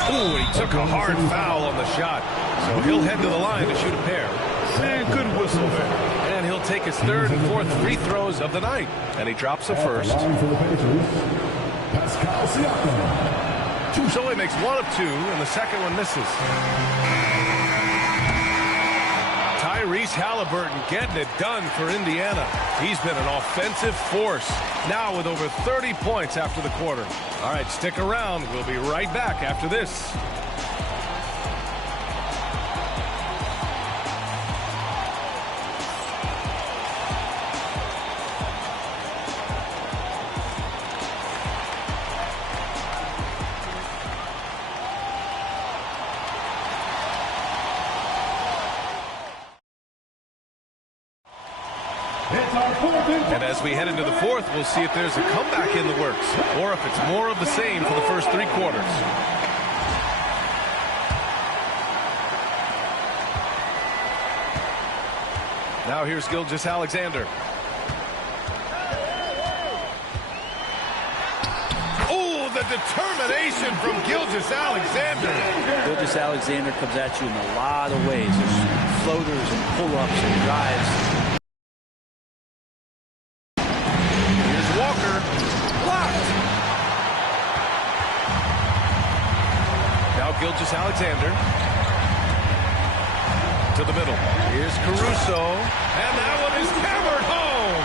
Ooh, he took a hard foul on the shot. So he'll head to the line to shoot a pair. Man, good whistle there. And he'll take his 3rd and 4th free throws of the night. And he drops the first. So he makes 1 of 2, and the second one misses. Tyrese Halliburton getting it done for Indiana. He's been an offensive force, now with over 30 points after the quarter. All right, stick around. We'll be right back after this. And as we head into the fourth, we'll see if there's a comeback in the works or if it's more of the same for the first 3 quarters. Now here's Gilgeous-Alexander. Oh, the determination from Gilgeous-Alexander. Gilgeous-Alexander comes at you in a lot of ways. There's floaters and pull-ups and drives. Gilgeous-Alexander to the middle. Here's Caruso, and that one is hammered home.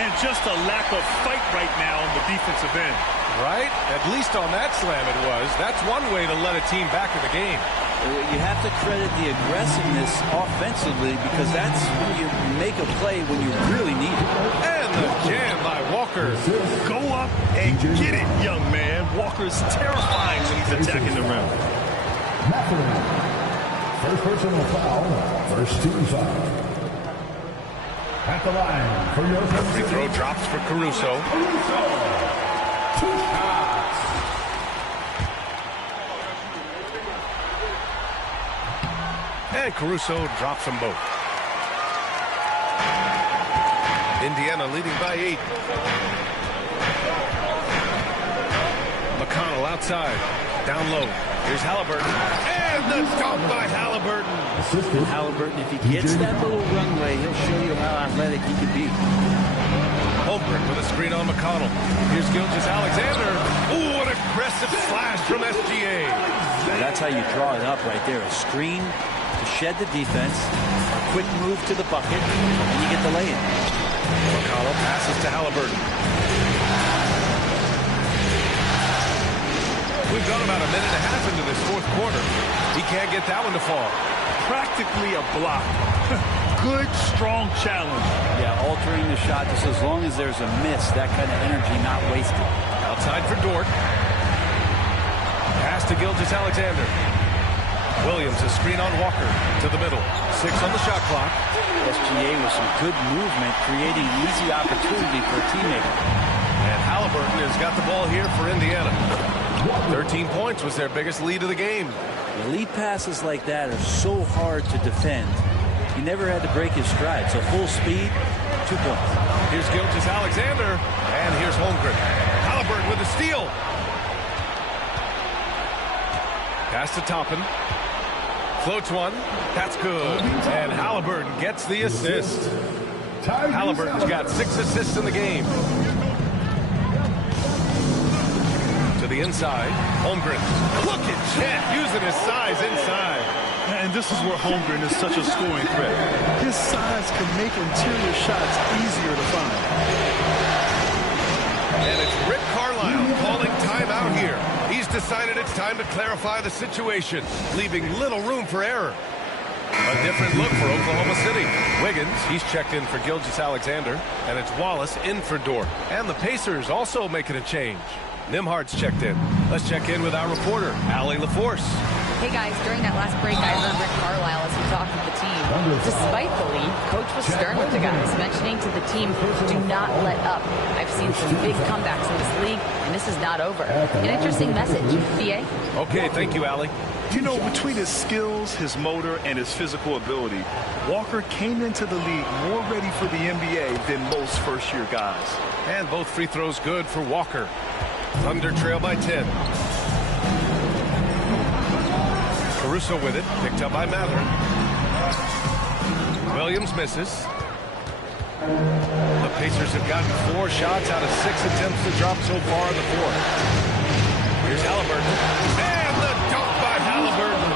And just a lack of fight right now on the defensive end. Right? At least on that slam it was. That's one way to let a team back in the game. You have to credit the aggressiveness offensively because that's when you make a play when you really need it. And the jam by Walker. Go up and get it, young man. Walker's terrifying when he's attacking the rim. First personal foul, first team foul. At the line for your free throw drops for Caruso. 2 shots. And Caruso drops them both. Indiana leading by 8. McConnell outside, down low. Here's Halliburton. And the dunk by Halliburton. Halliburton, if he gets that little runway, he'll show you how athletic he can be. Holmgren with a screen on McConnell. Here's Gilgeous-Alexander. Ooh, an aggressive slash from SGA. Now that's how you draw it up right there. A screen to shed the defense, a quick move to the bucket, and you get the lay-in. McConnell passes to Halliburton. We've gone about a minute and a half into this fourth quarter. He can't get that one to fall. Practically a block. Good, strong challenge. Yeah, altering the shot just as long as there's a miss, that kind of energy not wasted. Outside for Dort. Pass to Gilgeous-Alexander. Williams, a screen on Walker to the middle. 6 on the shot clock. SGA with some good movement, creating an easy opportunity for a teammate. And Halliburton has got the ball here for Indiana. 13 points was their biggest lead of the game. The lead passes like that are so hard to defend. He never had to break his stride, so full speed, 2 points. Here's Gilgeous-Alexander, and here's Holmgren. Halliburton with a steal. Pass to Toppin. Floats one. That's good. And Halliburton gets the assist. Halliburton's got 6 assists in the game. To the inside. Holmgren. Look at Chet using his size inside. And this is where Holmgren is such a scoring threat. His size can make interior shots easier to find. And it's Rick Carlisle calling timeout here. He's decided it's time to clarify the situation, leaving little room for error. A different look for Oklahoma City. Wiggins, he's checked in for Gilgeous-Alexander, and it's Wallace in for Dort. And the Pacers also making a change. Nimhard's checked in. Let's check in with our reporter, Allie LaForce. Hey guys, during that last break, I heard Rick Carlisle as he talked with the team. Despite the lead, Coach was stern with the guys, mentioning to the team, do not let up. I've seen some big comebacks in this league, and this is not over. An interesting message. BA? Okay, thank you, Allie. You know, between his skills, his motor, and his physical ability, Walker came into the league more ready for the NBA than most first-year guys. And both free throws good for Walker. Thunder trail by 10. Caruso with it, picked up by Matherin. Williams misses. The Pacers have gotten 4 shots out of 6 attempts to drop so far in the fourth. Here's Halliburton. And the dunk by Halliburton.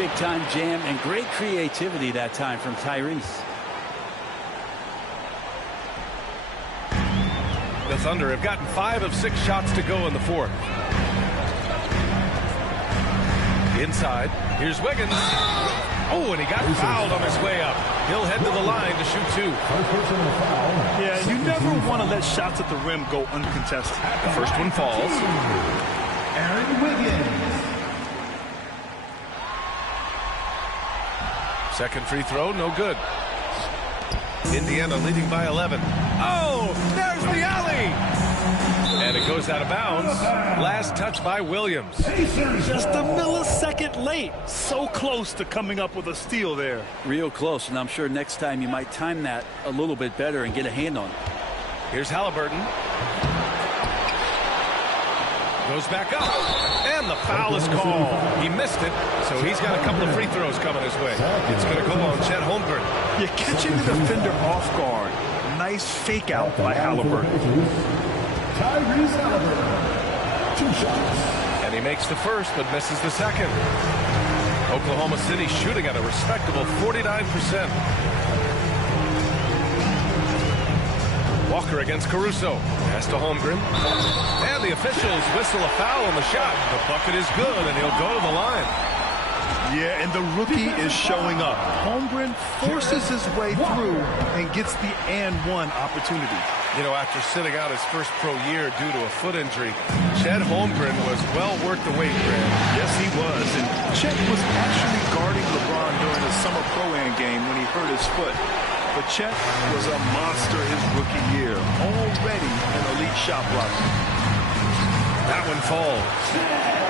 Big-time jam and great creativity that time from Tyrese. The Thunder have gotten 5 of 6 shots to go in the fourth. Inside, here's Wiggins. Oh, and he got fouled on his way up. He'll head to the line to shoot 2. Yeah, you never want to let shots at the rim go uncontested. The first one falls. Aaron Wiggins. Second free throw, no good. Indiana leading by 11. Oh, there's the alley! And it goes out of bounds. Last touch by Williams. Just a millisecond late. So close to coming up with a steal there. Real close, and I'm sure next time you might time that a little bit better and get a hand on it. Here's Halliburton. Goes back up. And the foul is called. He missed it, so he's got a couple of free throws coming his way. It's going to go on Chet Holmgren. You're catching the defender off guard. Nice fake out by Halliburton. Tyrese Halliburton. 2 shots. And he makes the first, but misses the second. Oklahoma City shooting at a respectable 49%. Walker against Caruso. Pass to Holmgren. And the officials whistle a foul on the shot. The bucket is good, and he'll go to the line. Yeah, and the rookie is showing up. Holmgren forces his way through and gets the and one opportunity. You know, after sitting out his first pro year due to a foot injury, Chet Holmgren was well worth the wait, Grant. Yes, he was. And Chet was actually guarding LeBron during a summer pro-am game when he hurt his foot. But Chet was a monster his rookie year, already an elite shot blocker. That one falls.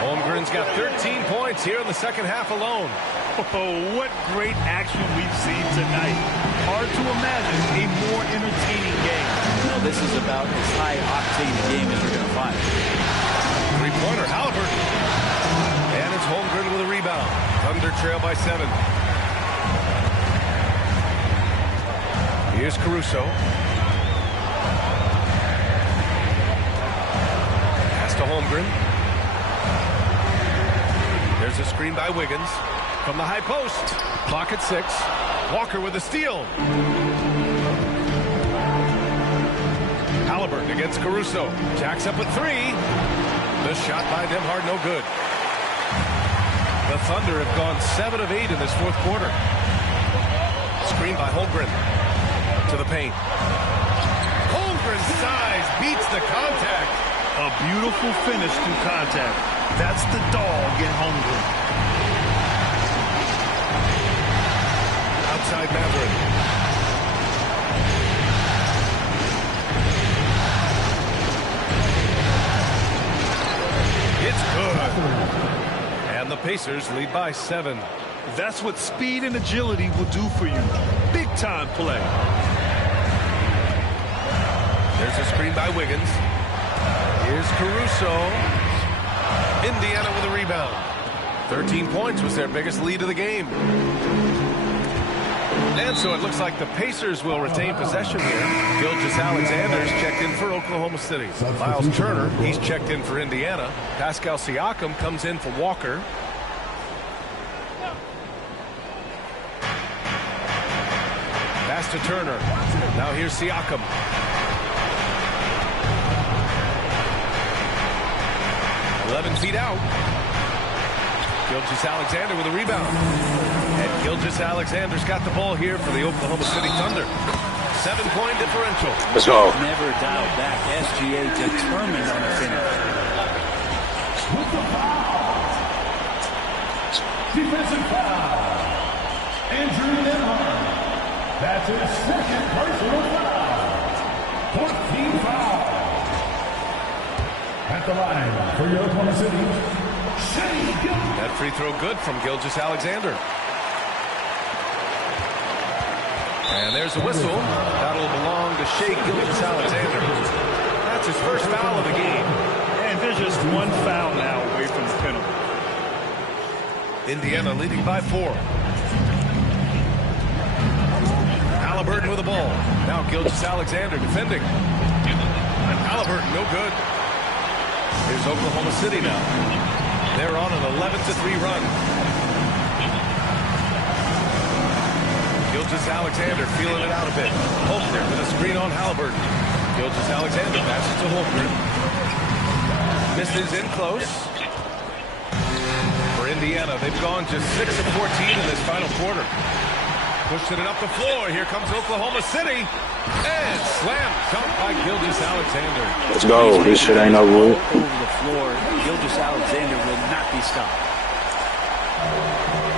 Holmgren's got 13 points here in the second half alone. Oh, what great action we've seen tonight. Hard to imagine a more entertaining game. Well, this is about as high-octane a game as you're going to find. Three-pointer, Halliburton. And it's Holmgren with a rebound. Thunder trail by 7. Here's Caruso. Pass to Holmgren. There's a screen by Wiggins. From the high post. Clock at 6. Walker with a steal. Halliburton against Caruso. Jacks up at 3. The shot by Nimhard, no good. The Thunder have gone 7 of 8 in this fourth quarter. Screen by Holmgren. To the paint. Holmgren's size beats the contact. A beautiful finish through contact. That's the dog in Holmgren. Outside Matherin. It's good. And the Pacers lead by 7. That's what speed and agility will do for you. Big time play. There's a screen by Wiggins. Here's Caruso. Indiana with a rebound. 13 points was their biggest lead of the game. And so it looks like the Pacers will retain possession here. Gilgeous-Alexander's checked in for Oklahoma City. Miles Turner, he's checked in for Indiana. Pascal Siakam comes in for Walker. Pass to Turner. Now here's Siakam. 11 feet out. Gilgeous-Alexander with a rebound. And Gilgeous-Alexander's got the ball here for the Oklahoma City Thunder. 7-point differential. Let's go. Never dialed back. SGA determined on the finish. Defensive foul. Andrew Nemhart. That's his second personal foul. 14 fouls. At the line for your Oklahoma City, Shea Gilgeous. That free throw good from Gilgeous-Alexander. And there's a whistle. That'll belong to Shea Gilgeous-Alexander. That's his first foul of the game. And there's just one foul now away from the penalty. Indiana leading by 4. Halliburton with the ball. Now Gilgeous-Alexander defending. Halliburton no good. Here's Oklahoma City now. They're on an 11-3 run. Gilgeous-Alexander feeling it out a bit. Holmgren with a screen on Halliburton. Gilgeous-Alexander passes to Holmgren. Misses in close. For Indiana, they've gone just 6 of 14 in this final quarter. Pushing it up the floor. Here comes Oklahoma City. And slam dunk by Gilgeous-Alexander. Let's go. This shit ain't over with. Over the floor, Gilgeous-Alexander will not be stopped.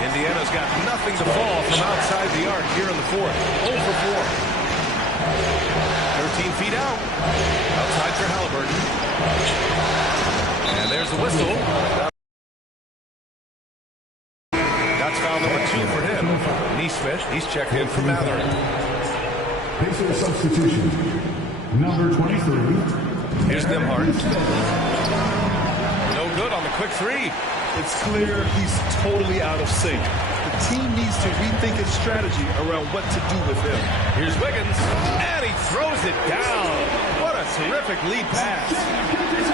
Indiana's got nothing to fall from outside the arc here in the fourth. 0 for 4. 13 feet out. Outside for Halliburton. And there's the whistle. That's foul number 2 for him. Neesmith, he's checked in for Mather. Pacers substitution. Number 23. Here's Nemhart. No good on the quick 3. It's clear he's totally out of sync. The team needs to rethink its strategy around what to do with him. Here's Wiggins, and he throws it down. What a terrific lead pass.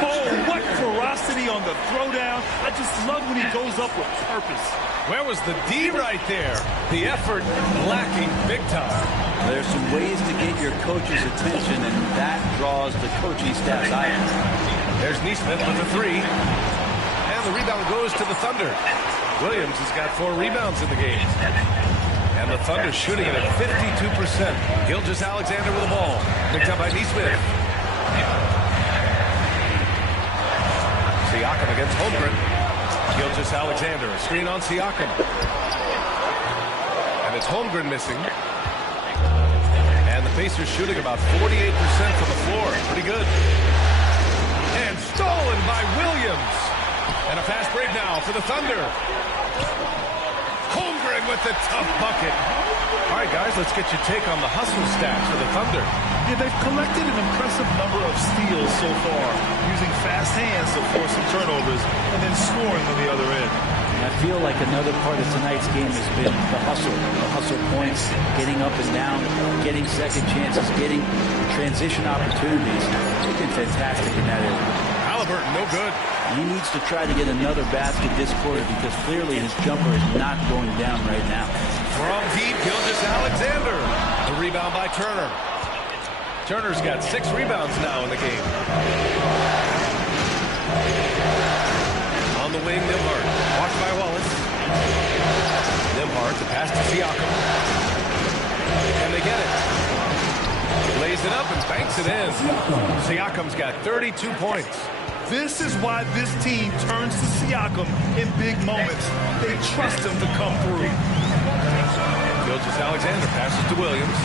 Oh, what ferocity on the throwdown. I just love when he goes up with purpose. Where was the D right there? The effort lacking big time. There's some ways to get your coach's attention, and that draws the coaching staff's eye. There's Neesmith with the 3. And the rebound goes to the Thunder. Williams has got 4 rebounds in the game. And the Thunder shooting it at 52%. Gilgeous-Alexander with the ball. Picked up by Neesmith. Siakam against Holmgren. Gilgeous-Alexander, a screen on Siakam. And it's Holmgren missing. And the Pacers shooting about 48% from the floor. Pretty good. And stolen by Williams. And a fast break now for the Thunder. Holmgren with the tough bucket. All right, guys, let's get your take on the hustle stats for the Thunder. Yeah, they've collected an impressive number of steals so far, using fast hands to force some turnovers and then scoring on the other end. I feel like another part of tonight's game has been the hustle points, getting up and down, getting second chances, getting transition opportunities. They've been fantastic in that area. Halliburton, no good. He needs to try to get another basket this quarter because clearly his jumper is not going down right now. From deep, Gilgeous-Alexander. The rebound by Turner. Turner's got 6 rebounds now in the game. On the wing, Nemhart. Watched by Wallace. Nemhart, the pass to Siakam. And they get it. Lays it up and banks it in. Siakam's got 32 points. This is why this team turns to Siakam in big moments. They trust him to come through. Gilgeous-Alexander passes to Williams.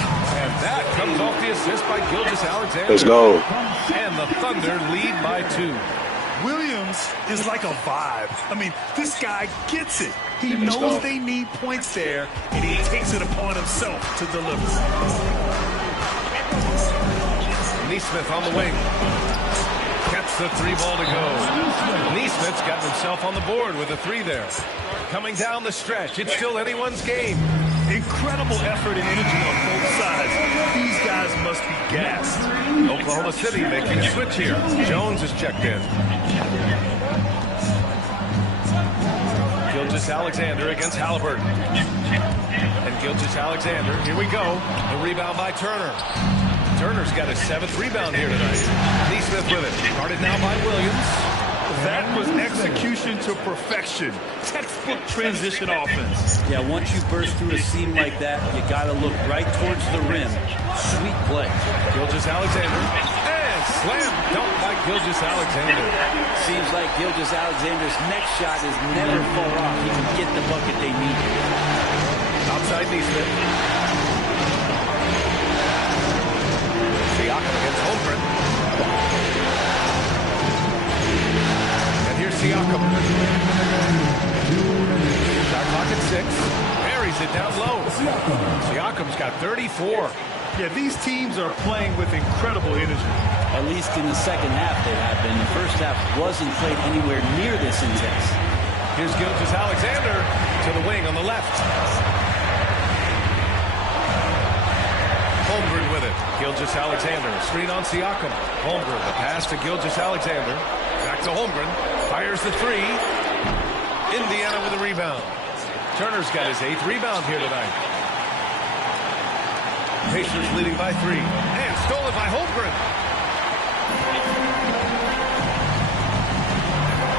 And that comes off the assist by Gilgeous-Alexander. Let's go. And the Thunder lead by 2. Williams is like a vibe. I mean, this guy gets it. He knows they need points there, and he takes it upon himself to deliver. Neesmith on the wing. Gets the 3 ball to go. Neesmith's got himself on the board with a 3 there. Coming down the stretch. It's still anyone's game. Incredible effort and energy on both sides. These guys must be gassed. Oklahoma City making a switch here. Jones is checked in. Gilgeous-Alexander against Halliburton. And Gilgeous-Alexander, here we go. The rebound by Turner. Turner's got his 7th rebound here tonight. Neesmith with it. Guarded now by Williams. That was execution to perfection. Textbook transition offense. Yeah, once you burst through a seam like that, you got to look right towards the rim. Sweet play. Gilgeous-Alexander. And Slam dunk by Gilgeous-Alexander. Seems like Gilgeous-Alexander's next shot is never far off. He can get the bucket they need. Outside Neesmith. Siakam against Holmgren. And here's Siakam. Shot clock at 6. Buries it down low. Siakam's got 34. Yeah, these teams are playing with incredible energy. At least in the second half they have been. The first half wasn't played anywhere near this intense. Here's Gilgeous-Alexander to the wing on the left. Holmgren with it. Gilgeous-Alexander, screen on Siakam. Holmgren, the pass to Gilgeous-Alexander. Back to Holmgren. Fires the 3. Indiana with a rebound. Turner's got his 8th rebound here tonight. Pacers leading by 3. And stolen by Holmgren.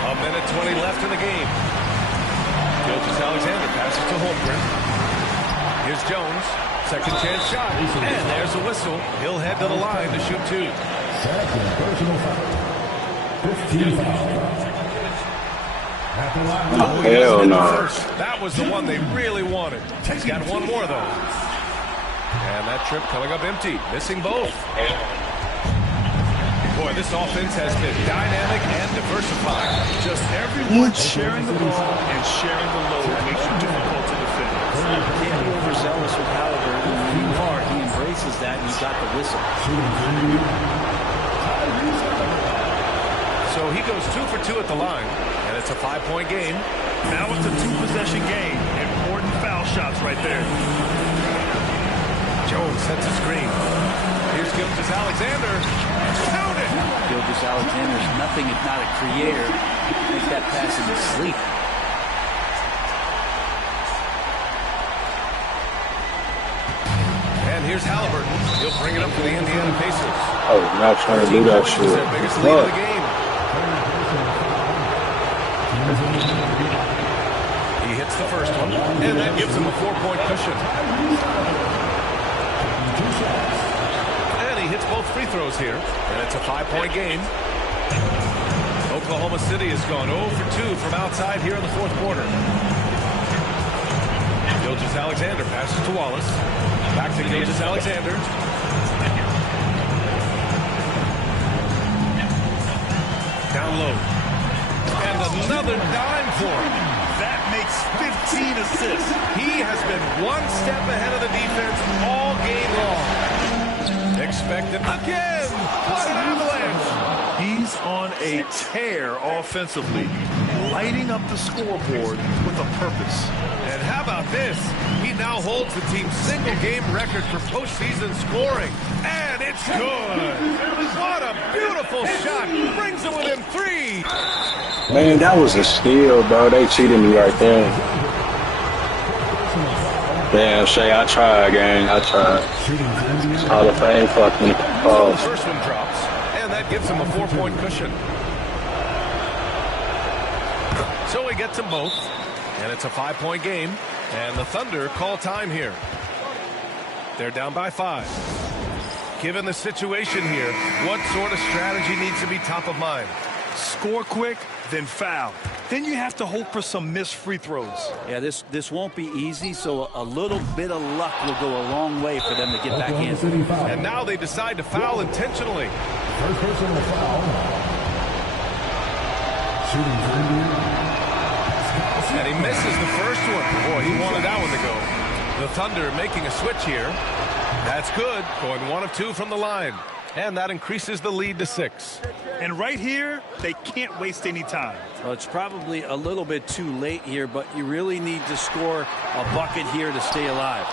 A minute 20 left in the game. Gilgeous-Alexander passes to Holmgren. Here's Jones. Second chance shot. And there's a whistle. He'll head to the line to shoot 2. Second personal foul. 15 foul. Oh, hell no. That was the one they really wanted. He's got one more, though. And that trip coming up empty. Missing both. Boy, this offense has been dynamic and diversified. Just everyone sharing the ball and sharing the load makes you difficult to defend. Can't be overzealous with Halliburton. When you are, he embraces that, and you got the whistle. So he goes 2 for 2 at the line, and it's a 5-point game. Now it's a 2-possession game. Important foul shots right there. Jones sets a screen. Here's Gilgeous-Alexander. Count it! Gilgeous-Alexander's nothing if not a creator. Make that pass in his sleep. And here's Halliburton. He'll bring it up for the Indiana Pacers. Oh, not trying to do that shit. Their biggest lead of the game. He hits the first one, and that gives him a 4-point cushion. And he hits both free throws here, and it's a 5-point game. Oklahoma City has gone 0 for 2 from outside here in the fourth quarter. Gilgeous-Alexander passes to Wallace. Back to Gilgeous-Alexander. Down low. And another dime for him. That makes 15 assists. He has been one step ahead of the defense all game long. Expected again. What an avalanche. He's on a tear offensively, lighting up the scoreboard with a purpose. And how about this? He now holds the team's single-game record for postseason scoring. And it's good. What a beautiful shot. Brings it within 3. Man, that was a steal, bro. They cheated me right there. Damn, Shay, I tried, gang. I tried. Hall of Fame fucking The balls. first one drops, and that gives him a 4-point cushion. So he gets them both, and it's a 5-point game, and the Thunder call time here. They're down by 5. Given the situation here, what sort of strategy needs to be top of mind? Score quick, then foul. Then you have to hope for some missed free throws. Yeah, this won't be easy, so a little bit of luck will go a long way for them to get back in. And now they decide to foul intentionally. First personal foul. Shooting for Indiana. And he misses the first one. Boy, he wanted that one to go. The Thunder making a switch here. That's good. Going 1 of 2 from the line. And that increases the lead to 6. And right here, they can't waste any time. Well, it's probably a little bit too late here, but you really need to score a bucket here to stay alive.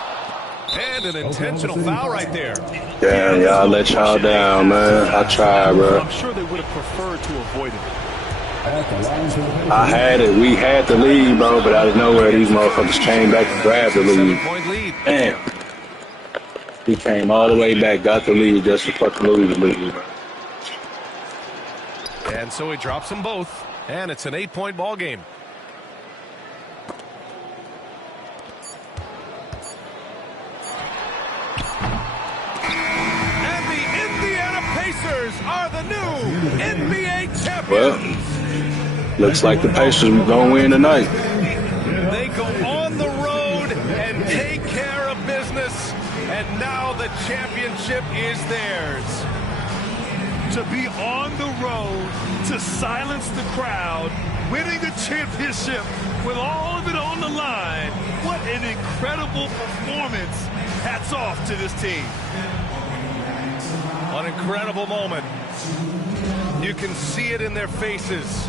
And an intentional foul right there. Damn, y'all let y'all down, man. I tried, bro. I'm sure they would have preferred to avoid it. I had it. We had the lead, bro, but out of nowhere, these motherfuckers came back and grabbed the lead. 7-point lead. Damn. He came all the way back, got the lead just to fucking lose the lead. And so he drops them both. And it's an 8-point ball game. Pacers are the new NBA champions. Well, looks like the Pacers are going to win tonight. They go on the road and take care of business, and now the championship is theirs. To be on the road, to silence the crowd, winning a championship with all of it on the line. What an incredible performance. Hats off to this team. An incredible moment. You can see it in their faces.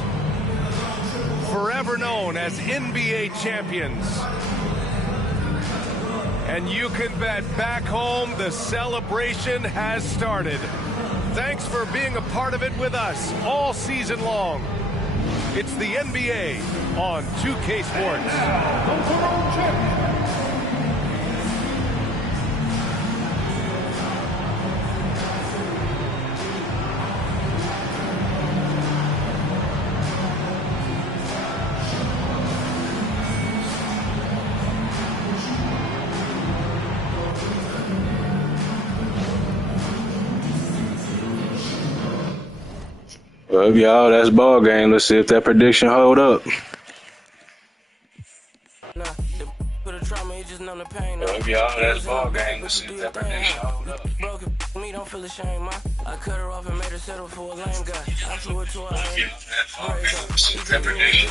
Forever known as NBA champions. And you can bet back home the celebration has started. Thanks for being a part of it with us all season long. It's the NBA on 2K Sports. Well, y'all, that's ball game. Let's see if that prediction hold up. Well, y'all, that's ball game. Let's see if that prediction hold up. Me don't feel ashamed, man. I cut her off and made her settle for a lame guy. I flew her to her That prediction.